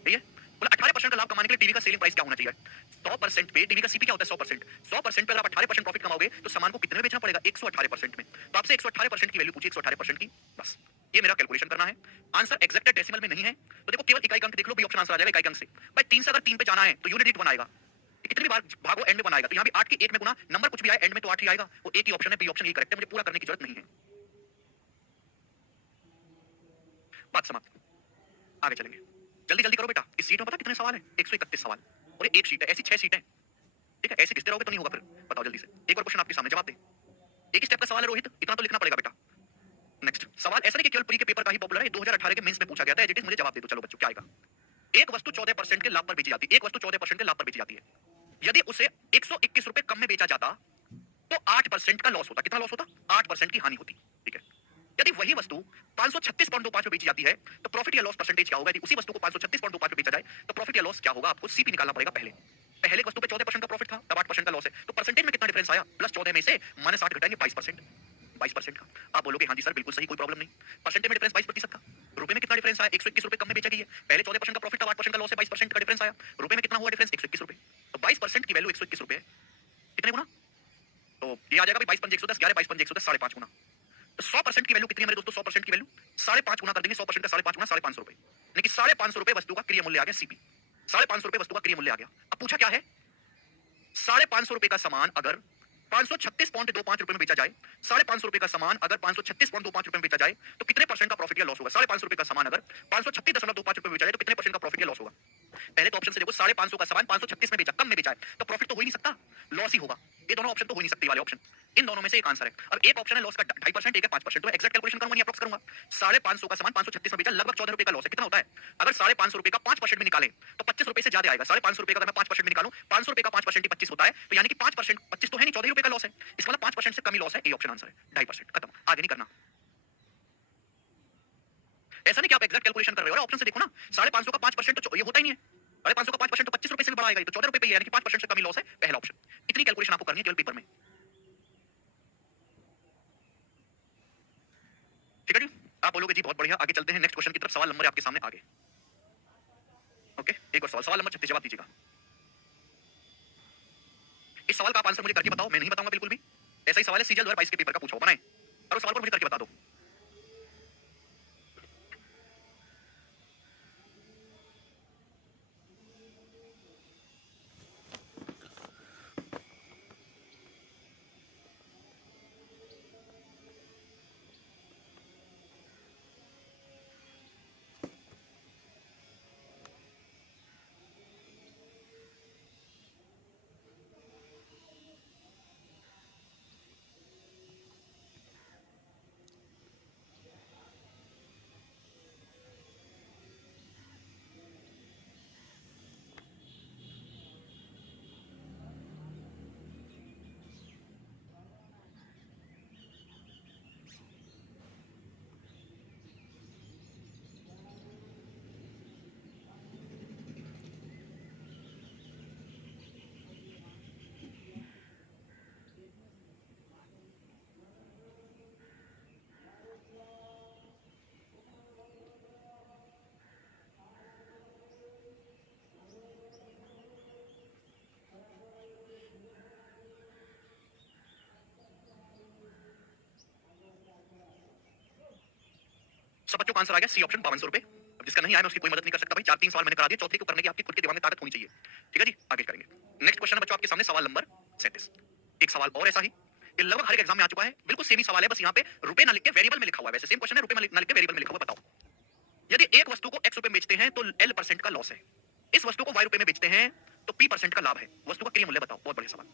ठीक है। बोले 18% का लाभ कमाने के लिए टीवी का सेलिंग प्राइस क्या होना चाहिए? 100% पे टीवी का सीपी क्या होता है? 100%। 100% पे अगर आप 18% प्रॉफिट कमाओगे तो सामान को कितने में बेचना पड़ेगा? 118% में। तो आपसे 118% की वैल्यू पूछी, 118% की, बस ये मेरा कैलकुलेशन करना है। आंसर एग्जैक्ट डेसिमल में नहीं है, तो देखो केवल इकाई अंक देख लो, भी ऑप्शन आंसर आ जाएगा इकाई अंक से। भाई 3 से अगर 3 पे जाना है तो यूनिट 1 बनाएगा, कितनी बार भागो एंड में बनाएगा। तो यहाँ भी 8 के 1 में गुना, नंबर कुछ भी आए एंड में तो 8 ही आएगा। वो एक ही ऑप्शन है, बी ऑप्शन ही करेक्ट है, मुझे पूरा करने की जरूरत नहीं है। बात समाप्त, आगे चलेंगे। जल्दी जल्दी करो बेटा, इस सीट में पता कितने सवाल है? 131 सवाल, और ये एक सीट है, ऐसी 6 सीटें। ठीक है, ऐसे घिसते रहोगे तो नहीं होगा फिर। बताओ जल्दी से, एक और क्वेश्चन आपके सामने, जवाब दे। एक ही स्टेप का सवाल है रोहित, इतना तो लिखना पड़ेगा बेटा। नेक्स्ट सवाल ऐसा नहीं कि केवल प्री के पेपर का ही पॉपुलर है, 2018 के मेंस में पूछा गया था। एज इट इज, मुझे जवाब दे दो। चलो बच्चों, क्या आएगा? एक वस्तु 14% के लाभ पर बेची जाती है, एक वस्तु 14% के लाभ पर बेची जाती है। यदि उसे 121 रुपए कम में बेचा जाता तो 8% का लॉस होता। कितना लॉस होता? 8% की हानि होती। ठीक है। यदि वही वस्तु 536.25 में बेची जाती है तो प्रॉफिट या लॉस परसेंटेज क्या होगा? यदि उसी वस्तु को 536.25 में बेचा जाए तो प्रॉफिट या लॉस क्या होगा? आपको सीपी निकालना पड़ेगा पहले। पहले वस्तु पे 14% का प्रॉफिट था, तब 8% का लॉस है, तो परसेंटेज में कितना डिफरेंस आया? प्लस 14 में से -8 घटाएंगे 22%। 22% का। आप बोलोगे हाँ जी सर बिल्कुल सही, कोई प्रॉब्लम नहीं। परसेंटेज में डिफरेंस 22% का। रुपए में कितना डिफरेंस आया? 121 रुपए कम में बेचा गई है। पहले 14% का प्रॉफिट था, 8% का लॉस है, 22% का डिफरेंस आया। रुपए में कितना हुआ डिफरेंस? 121 रुपए। तो 22% की वैल्यू 121 रुपए है। कितने गुना? तो ये आ जाएगा भाई 22 पंजे 110, 11 22 पंजे 110, 5.5 गुना। तो 100% की वैल्यू कितनी है मेरे दोस्तों? 100% की वैल्यू 5.5 गुना कर देंगे। 100% का 5.5 गुना 550 रुपए, यानी कि 550 रुपए वस्तु का क्रिया मूल्य आ गया सीपी। 550 रुपए वस्तु का क्रिया मूल्य आ गया। अब पूछा क्या है? 550 रुपए का सामान अगर 536.25 रुपए में बेचा जाए, 550 रुपए का सामान अगर 536.25 रुपए में बेचा जाए तो कितने परसेंट का प्रॉफिट या लॉस होगा? 550 रुपए का सामान अगर 536.25 रुपए में बेचा जाए तो कितने परसेंट का प्रॉफिट या लॉस होगा? पहले तो ऑप्शन से देखो, 550 का सामान 536 में बेचा, कम में बेचा है, तो प्रॉफिट तो हो ही नहीं सकता, लॉस ही होगा। ये दोनों ऑप्शन तो हो ही नहीं सकते वाले ऑप्शन। इन दोनों में से एक आंसर है। अब एक ऑप्शन है लॉस का 2.5%, एक है 5%। तो एक्सैक्ट कैलकुलेशन करूंगा, नहीं अप्रॉक्स करूंगा। 550 का सामान 536 में बेचा, लगभग 14 रुपए का लॉस है। कितना होता है? अगर 550 रुपए का 5% भी निकाले तो 25 रुपए से ज्यादा आएगा। 550 रुपए का अगर मैं 5% भी निकालूं, 500 रुपए का 5% ही 25 होता है, तो यानी कि 5%, 25 तो है नहीं, 14 रुपए का लॉस है। इसका मतलब 5% से कम ही लॉस है। ए ऑप्शन आंसर है। 2.5%, खत्म, आगे नहीं करना। ऐसा नहीं कि आप एक्सैक्ट कैलकुलेशन कर रहे हो, ऑप्शन से देखो ना। 550 का 5% तो ये होता ही नहीं है। 550 का 5% तो 25 रुपए से भी बड़ा आएगा, तो 14 रुपए पे, यानी कि 5% से कम ही लॉस है। पहला ऑप्शन। इतनी कैलकुलेशन आपको करनी है केवल पेपर में। ठीक है जी। आप बोलोगे जी बहुत बढ़िया, आगे चलते हैं नेक्स्ट क्वेश्चन की तरफ। सवाल नंबर है आपके सामने आगे। ओके, एक और सवाल, सवाल नंबर 36 जवाब दीजिएगा। इस सवाल का आप आंसर मुझे करके बताओ, मैं नहीं बताऊंगा बिल्कुल भी। ऐसा ही सवाल है सीजीएल 2022 के पेपर का, पूछा हो, बनाए और उस सवाल को मुझे करके बता दो। सब बच्चों का आंसर आ गया सी ऑप्शन, 5200 रुपए। अब जिसका नहीं आया मैं उसकी कोई मदद नहीं कर सकता भाई। 4-3 सवाल मैंने करा दिए, चौथे को करने की आपकी खुद के दिमाग में ताकत होनी चाहिए। ठीक है जी, आगे करेंगे। नेक्स्ट क्वेश्चन है बच्चों आपके सामने, सवाल नंबर 37। एक सवाल और ऐसा ही, ये लगभग हर एक एग्जाम में आ चुका है, बिल्कुल सेम ही सवाल है, बस यहाँ पे रुपए ना लिख के वेरिएबल में लिखा हुआ है। वैसे सेम क्वेश्चन है, रुपए ना लिख के वेरिएबल में लिखा हुआ है। बताओ, यदि एक वस्तु को x रुपए में बेचते हैं तो l% का लॉस है, इस वस्तु को y रुपए में बेचते हैं तो p% का लाभ है, वस्तु का क्रिया मूल्य बताओ। बहुत बढ़िया सवाल।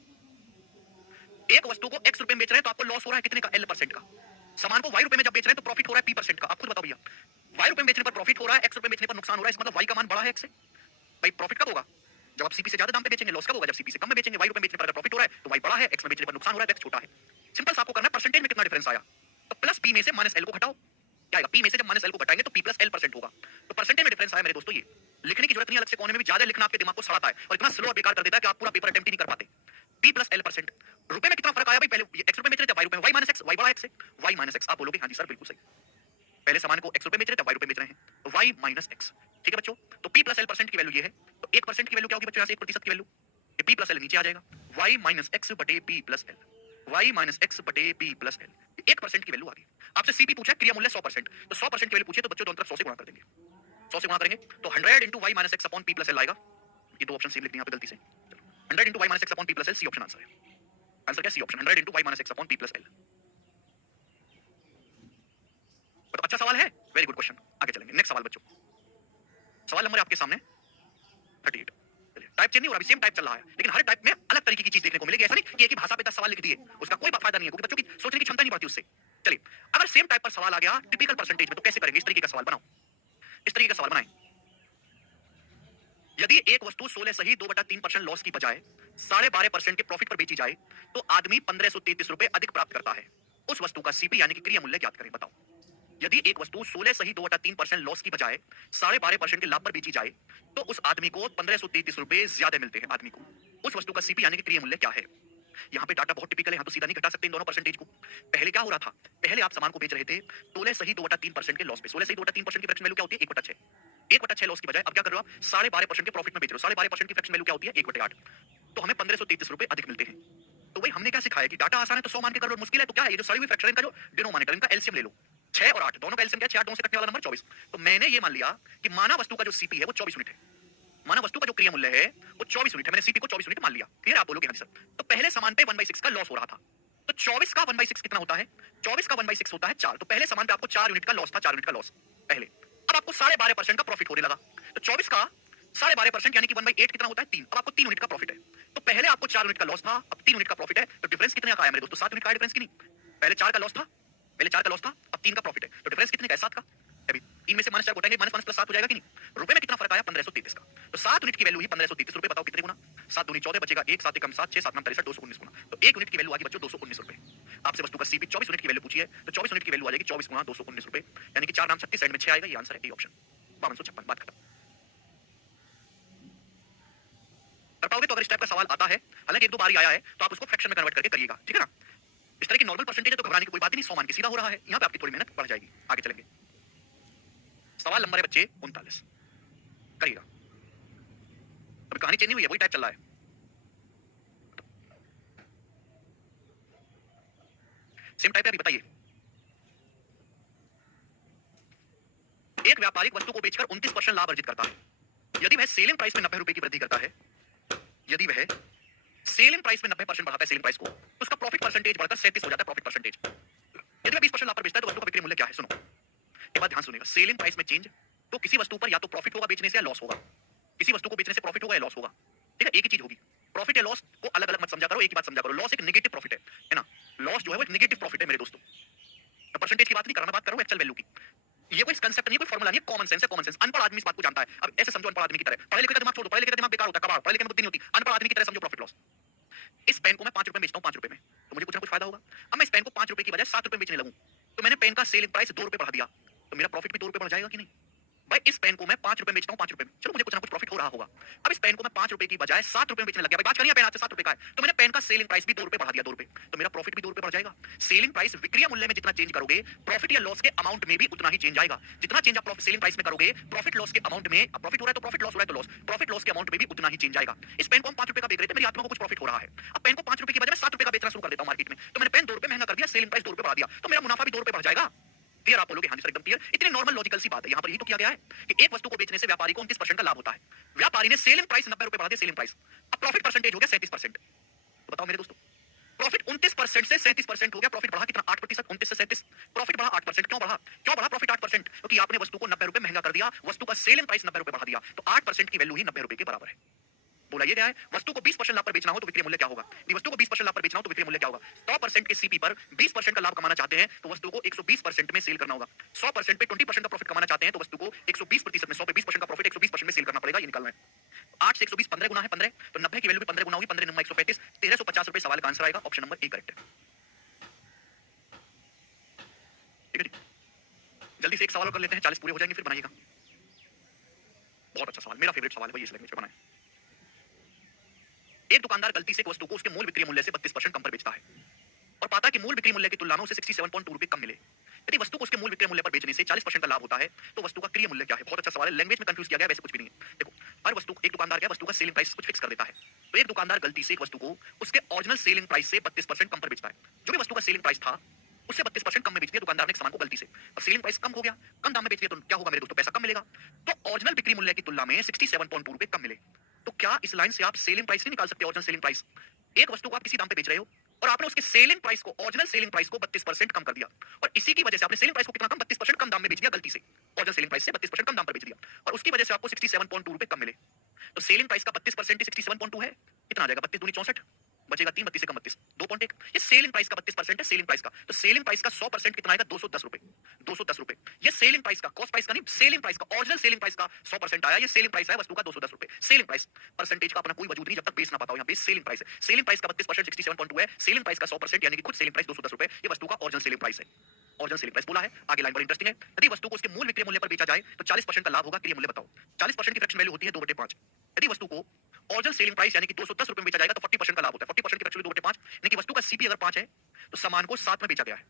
एक वस्तु को x रुपए में बेच रहे हैं तो आपको लॉस हो रहा है कितने का? l% का। सामान को y रुपए में जब बेच रहे हैं तो प्रॉफिट हो रहा है p% का। आप खुद बताओ भैया, y रुपए में बेचने पर प्रॉफिट हो रहा है, x रुपए में बेचने पर नुकसान हो रहा है, इसका मतलब y का मान बड़ा है x से। भाई प्रॉफिट कब होगा? जब आप सीपी से ज्यादा दाम पे बेचेंगे। लॉस कब होगा? जब सीपी से कम में बेचेंगे। y रुपए में बेचने पर अगर प्रॉफिट हो रहा है तो y बड़ा है, x में बेचने पर नुकसान हो रहा है तो x छोटा है। सिंपल सा आपको करना है, परसेंटेज में कितना डिफरेंस आया तो प्लस p में से माइनस l को घटाओ। क्या आएगा? p में से जब माइनस l को घटाएंगे तो p प्लस l% होगा। तो परसेंटेज में डिफरेंस आया मेरे दोस्तों। ये लिखने की जरूरत नहीं, अलग से कोने में भी ज्यादा लिखना आपके दिमाग को सड़ाता है और इतना स्लो और बेकार कर देता है कि आप पूरा पेपर अटेम्प्ट ही नहीं कर पाते। p plus l%। रुपए में कितना फर्क आया भाई? पहले x रुपए में बेच रहे थे, y रुपए में, y माइनस x, y बड़ा x है, y माइनस x। आप बोलोगे हाँ जी सर बिल्कुल सही, पहले सामान को x रुपए बेच रहे थे, y रुपए बेच रहे हैं, तो y माइनस x। ठीक है बच्चों, तो p प्लस l% की वैल्यू ये है, तो 1% की वैल्यू क्या होगी बच्चों? यहाँ से 1% की वैल्यू, ये p प्लस l नीचे आ जाएगा, y माइनस x बटे p plus l, y minus x बटे p प्लस l। 1% की वैल्यू आ गई। आपसे सीपी पूछा, क्रिया मूल्य 100%, तो 100% की वैल्यू पूछे तो बच्चों दोनों तरफ 100 से गुणा कर देंगे। 100 से गुणा करेंगे तो 100 into y minus x upon p plus l आएगा। ये दो ऑप्शन सेम लिख दिए यहाँ पे गलती से। 100 into y minus x upon p plus l, C option answer है। आंसर क्या? C option, 100 into y minus x upon p plus l। तो अच्छा सवाल है, वेरी गुड क्वेश्चन। आगे चलेंगे, नेक्स्ट सवाल बच्चों। सवाल नंबर आपके सामने 38। टाइप चेंज नहीं हो रहा, सेम टाइप चल रहा है, लेकिन हर टाइप में अलग तरीके की चीज देखने को मिलेगी। ऐसा नहीं कि एक ही भाषा पे 10 सवाल लिख दिए, उसका कोई फायदा नहीं है, क्योंकि बच्चों की सोचने की क्षमता नहीं बढ़ती उससे। चलिए, अगर सेम टाइप पर सवाल आ गया टिपिकल परसेंटेज में तो कैसे करेंगे? इस तरीके का सवाल बनाओ, इस तरीके का सवाल बनाएं। यदि एक वस्तु 16 सही 2/3% लॉस की बजाय 12.5% के प्रॉफिट पर बेची जाए तो आदमी 1533 रुपए अधिक प्राप्त करता है। उस वस्तु का सीपी यानी कि क्रिया मूल्य ज्ञात करें। बताओ, यदि एक वस्तु 16 सही 2/3% लॉस की बजाय 12.5% के लाभ पर बेची जाए तो उस आदमी को 1533 रुपए ज्यादा मिलते हैं। आदमी को उस वस्तु का सीपी यानी कि क्रिया मूल्य क्या है? यहाँ पे डाटा बहुत टिपिकल है, यहाँ तो सीधा नहीं घटा सकते इन दोनों परसेंटेज को। पहले क्या हो रहा था, पहले आप सामान को बेच रहे थे 16 सही 2/3% के लॉस पे। 16 सही 2/3% की फ्रैक्शन वैल्यू क्या होती है? 1/6। 1/6 लॉस की बजाय अब क्या कर रहे हो आप? 12.5% के प्रॉफिट में बेच रहे हो। 12.5% की फ्रैक्शन वैल्यू क्या होती है? 1/8। तो हमें 1533 रुपए अधिक मिलते हैं। तो भाई हमने क्या सिखाया कि डाटा आसान है तो 100 मान के कर लो, मुश्किल है तो क्या है? ये जो सड़ी हुई फ्रैक्शन है इनका जो डिनोमिनेटर, इनका एलसीएम ले लो। 6 और 8 दोनों का एलसीएम क्या है? 6 8 2 से कटने वाला नंबर 24। तो मैंने ये मान लिया कि माना वस्तु का जो सीपी है वो 24 यूनिट है। माना वस्तु का जो क्रिया मूल्य है वो 24 यूनिट है। मैंने सीपी को 24 यूनिट मान लिया। फिर आप बोलोगे हाँ जी सर, तो पहले सामान पे 1/6 का लॉस हो रहा था। तो 24 का 1/6 कितना होता है? 24 का 1/6 होता है 4। तो पहले सामान पे आपको 4 यूनिट का लॉस था, 4 यूनिट का लॉस पहले। अब आपको 12.5% का प्रॉफिट होने लगा। तो 24 का 12.5% यानी कि 1/8 कितना होता है? 3। अब आपको 3 यूनिट का प्रॉफिट है। तो पहले आपको 4 यूनिट का लॉस था, अब 3 यूनिट का प्रॉफिट है। तो डिफरेंस कितने का आया मेरे दोस्तों? 7 यूनिट का डिफरेंस की नहीं? पहले 4 का लॉस था, पहले 4 का लॉस था, अब 3 का प्रॉफिट है। तो डिफरेंस कितने का है? 7 का। अभी 3 में से -4 घटाएंगे, -5 + 7 हो जाएगा कि नहीं? रुपए में कितना फर्क आया? 1533 का। तो 7 यूनिट की वैल्यू ही 1533 रुपए। बताओ कितने गुना? 7 दूनी 14 बचेगा 1, 7 एकम 7, 6 7 9 63, 219 गुना। तो 1 यूनिट की वैल्यू आ गई बच्चों 219 रुपए। आपसे वस्तु का सीपी 24 यूनिट की वैल्यू पूछी है, तो 24 यूनिट की वैल्यू आ जाएगी 24 गुना 219 रुपए, यानी कि 4 नाम 36 एंड में 6 आएगा। ये आंसर है, ए ऑप्शन 5256। बात खत्म। कर पाओगे तो अगर इस टाइप का सवाल आता है, हालांकि एक दो बार ही आया है, तो आप उसको फ्रैक्शन में कन्वर्ट करके करिएगा, ठीक है ना? इस तरह की नॉर्मल परसेंटेज है तो घबराने की कोई बात ही नहीं, 100 मान के सीधा हो रहा है। यहाँ पे आपकी थोड़ी मेहनत बढ़ जाएगी। आगे चलेंगे। सवाल नंबर है बच्चे 39, करिएगा। अभी कहानी चेंज नहीं हुई है, वही टाइप चल रहा है। सेम टाइप है। अभी बताइए, एक व्यापारिक वस्तु को बेचकर 29% लाभ अर्जित करता है। यदि वह सेलिंग प्राइस में 90 रुपए की वृद्धि करता है, यदि वह सेलिंग प्राइस में 90% बढ़ाता है सेलिंग प्राइस को, तो उसका प्रॉफिट परसेंटेज बढ़कर 37 हो जाता है। प्रॉफिट परसेंटेज यदि वह 20% लाभ पर बेचता है तो वस्तु का विक्रय मूल्य क्या है? सुनो, एक बात ध्यान सुनिएगा। सेलिंग प्राइस में चेंज तो किसी वस्तु पर या तो प्रॉफिट होगा बेचने से, या लॉस होगा। किसी वस्तु को बेचने से प्रॉफिट होगा या लॉस होगा, ठीक है? एक ही चीज होगी। प्रॉफिट या लॉस को अलग अलग मत समझा करो, एक ही बात समझा करो। लॉस एक नेगेटिव प्रॉफिट है ना? लॉस जो है वो एक नेगेटिव प्रॉफिट है मेरे दोस्तों। परसेंटेज की बात नहीं कर रहा मैं, बात कर रहा हूं एक्चुअल वैल्यू की। ये कोई कंसेप्ट नहीं है, कोई फॉर्मूला नहीं है, कॉमन सेंस है। कॉमन सेंस अनपढ़ आदमी इस बात को जानता है। अब ऐसे समझो अनपढ़ आदमी की तरह, पढ़े लिखे का दिमाग छोड़ दो, पढ़े लिखे का दिमाग बेकार होता है, कबाड़। पढ़े लिखे में बुद्धि नहीं होती, अनपढ़ आदमी की तरह समझो प्रॉफिट लॉस। इस पेन को मैं 5 रुपए में बेचता हूं, 5 रुपए में, तो मुझे कुछ ना कुछ फायदा होगा। अब मैं इस पेन को 5 रुपए की बजाय 7 रुपए में बेचने लगूं, तो मैंने पेन का सेलिंग प्राइस 2 रुपए बढ़ा दिया, तो मेरा प्रॉफिट भी 2 रुपए बढ़ जाएगा कि नहीं? भाई इस पेन को मैं 5 रुपए में बेचता हूं, 5 रुपए में, चलो मुझे कुछ ना कुछ प्रॉफिट हो रहा होगा। अब इस पेन को मैं 5 रुपए की बजाय 7 रुपए में बेचने लग गया। भाई बात करिए, पेन आज से 7 रुपए का है, तो मैंने पेन का सेलिंग प्राइस भी 2 रुपए बढ़ा दिया, 2 रुपए, तो मेरा प्रॉफिट भी 2 रुपए बढ़ जाएगा। सेलिंग प्राइस विक्रय मूल्य में जितना चेंज करोगे, प्रॉफिट या लॉस के अमाउंट में भी उतना ही चेंज आएगा। जितना चेंज आप सेलिंग प्राइस में करोगे, प्रॉफिट लॉस के अमाउंट में, प्रॉफिट हो रहा है तो प्रॉफिट, लॉस हो रहा है तो लॉस, प्रॉफिट लॉस के अमाउंट में भी उतना ही चेंज आएगा। इस पेन को हम 5 रुपए का बेच रहे थे, मेरी आत्मा को कुछ प्रॉफिट हो रहा है। अब पेन को 5 रुपए की बजाय 7 रुपए का बेचना शुरू कर देता हूं मार्केट में, तो मैंने पेन 2 रुपए महंगा कर दिया, सेलिंग प्राइस 2 रुपए बढ़ा दिया, तो मेरा मुनाफा भी 2 रुपए बढ़ जाएगा। क्लियर? आप बोलोगे हाँ जी सर एकदम क्लियर। इतनी नॉर्मल लॉजिकल सी बात है। यहाँ पर यही तो किया गया है कि एक वस्तु को बेचने से व्यापारी को 29% का लाभ होता है। व्यापारी ने सेलिंग प्राइस 90 रुपए बढ़ा दिया, सेलिंग प्राइस। अब प्रॉफिट परसेंटेज हो गया 37%। तो बताओ मेरे दोस्तों, प्रॉफिट 29% से 37% हो गया। प्रॉफिट बढ़ा कितना? 8%। 29 से 37, प्रॉफिट बढ़ा 8%। क्यों बढ़ा? क्यों बढ़ा प्रॉफिट 8%? क्योंकि आपने वस्तु को 90 रुपए महंगा कर दिया, वस्तु का सेलिंग प्राइस 90 रुपए बढ़ा दिया, तो 8% की वैल्यू ही 90 रुपए के बराबर है। बोला ये क्या है? वस्तु को 20% लाभ पर बेचना हो तो विक्रय मूल्य क्या होगा? वस्तु को 20% लाभ पर बेचना हो तो विक्रय मूल्य क्या होगा? 100% के सीपी पर 20% का लाभ कमाना चाहते हैं तो वस्तु को 120% में सेल करना होगा। 100% पे 20% का प्रॉफिट कमाना चाहते हैं तो वस्तु को 120% में, 100 पे 20% का प्रॉफिट 120% में सेल करना पड़ेगा। ये निकालना है। 8 से 120 15 गुना है 15, तो 90 की वैल्यू भी 15 गुना होगी। 15 9 135, 1350 रुपए सवाल का आंसर आएगा। ऑप्शन नंबर ए करेक्ट है। ठीक है जी? जल्दी से एक सवाल और कर लेते हैं, 40 पूरे हो जाएंगे, फिर बनाइएगा। बहुत अच्छा सवाल, मेरा फेवरेट सवाल है, वही इस लैंग्वेज में बनाए। एक दुकानदार गलती से एक वस्तु को उसके मूल विक्रय मूल्य से 32% कम पर बेचता है और पाता है कि मूल बिक्री मूल्य की तुलना में उसे 67.2 रुपए कम मिले। यदि वस्तु को उसके मूल विक्रय मूल्य पर बेचने से 40% का लाभ होता है तो वस्तु का क्रय मूल्य क्या है? बहुत अच्छा सवाल है, लैंग्वेज में कंफ्यूज किया गया, वैसे कुछ भी नहीं है। देखो, हर वस्तु, एक दुकानदार क्या वस्तु का सेलिंग प्राइस कुछ फिक्स कर देता है, तो एक दुकानदार गलती से एक वस्तु को उसके ओरिजिनल सेलिंग प्राइस से 32% कम पर बेचता है। जो भी वस्तु का सेलिंग प्राइस था उससे 32% कम में बेच दिया दुकानदार ने एक सामान को गलती से, और सेलिंग प्राइस कम हो गया, कम दाम में बेच दिया, तो क्या होगा मेरे दोस्तों? पैसा कम मिलेगा। तो ओरिजिनल बिक्री मूल्य की तुलना में 67.2 रुपए कम मिले। तो क्या इस लाइन से आप सेलिंग प्राइस नहीं निकाल सकते? ओरिजिनल सेलिंग प्राइस, एक वस्तु को आप किसी दाम पे बेच रहे हो और आपने उसके सेलिंग प्राइस को, ओरिजिनल सेलिंग प्राइस को 32% कम कर दिया, और इसी की वजह से आपने सेलिंग प्राइस को कितना कम? 32% कम दाम में बेच दिया गलती से। ओरिजिनल सेलिंग प्राइस से 32% कम दाम पर बेच दिया और उसकी वजह से आपको 67.2 रुपए कम मिले। तो सेलिंग प्राइस का 32% 67.2 है, कितना आ जाएगा? 32 दूनी 64, बचेगा 3, 32 से कम 32, 2.1। ये सेलिंग प्राइस का 32% है, सेलिंग प्राइस का। तो सेलिंग प्राइस का 100% कितना आएगा? 210 रुपए, 210 रुपए। ये सेलिंग प्राइस का, कॉस्ट प्राइस का नहीं, सेलिंग प्राइस का, ओरिजिनल सेलिंग प्राइस का 100% आया। ये सेलिंग प्राइस है वस्तु का 210 रुपए। सेलिंग प्राइस, परसेंटेज का अपना कोई वजूद नहीं जब तक बेस ना पता हो। यहाँ बेस सेलिंग प्राइस है। सेलिंग प्राइस का 32% 67.2 है, सेलिंग प्राइस का 100% यानी कि खुद सेलिंग प्राइस 210 रुपए, ये वस्तु का ओरिजिनल सेलिंग प्राइस है। ओरिजिनल सेलिंग प्राइस बोला है। आगे लाइन बड़ी इंटरेस्टिंग है। यदि वस्तु को उसके मूल विक्रय मूल्य पर बेचा जाए तो 40% का लाभ होगा। क्रय मूल्य बताओ। 40% की फ्रैक्शन वैल्यू होती है 2/5। यदि वस्तु को ऑरिजिनल सेलिंग प्राइस यानी कि 210 रुपए में बेचा जाएगा तो 40% का लाभ होता है। 40% की एक्चुअली 2 बटे 5 यानी कि वस्तु का सीपी अगर 5 है तो सामान को 7 में बेचा गया है।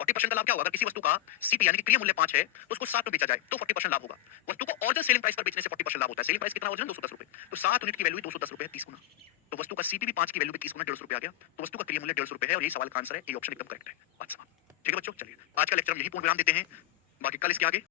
40% का लाभ क्या होगा? अगर किसी वस्तु का सीपी यानी कि क्रिया मूल्य 5 है तो उसको 7 में बेचा जाए तो 40% लाभ होगा। वस्तु को ऑरिजिनल सेलिंग प्राइस पर बेचने से 40% लाभ होता है। सेलिंग प्राइस कितना ओरिजिनल 210 रुपए। तो 7 यूनिट की वैल्यू 210 रुपए है 30 गुना। तो वस्तु का सीपी भी 5 की वैल्यू भी 30 गुना 150 रुपए आ गया। तो वस्तु का क्रिया मूल्य 150 रुपए है और यही सवाल का आंसर है। ये ऑप्शन एकदम करेक्ट है। बात समाप्त। ठीक है बच्चों, चलिए आज का लेक्चर हम यहीं पूर्ण विराम देते हैं। बाकी कल इसके आगे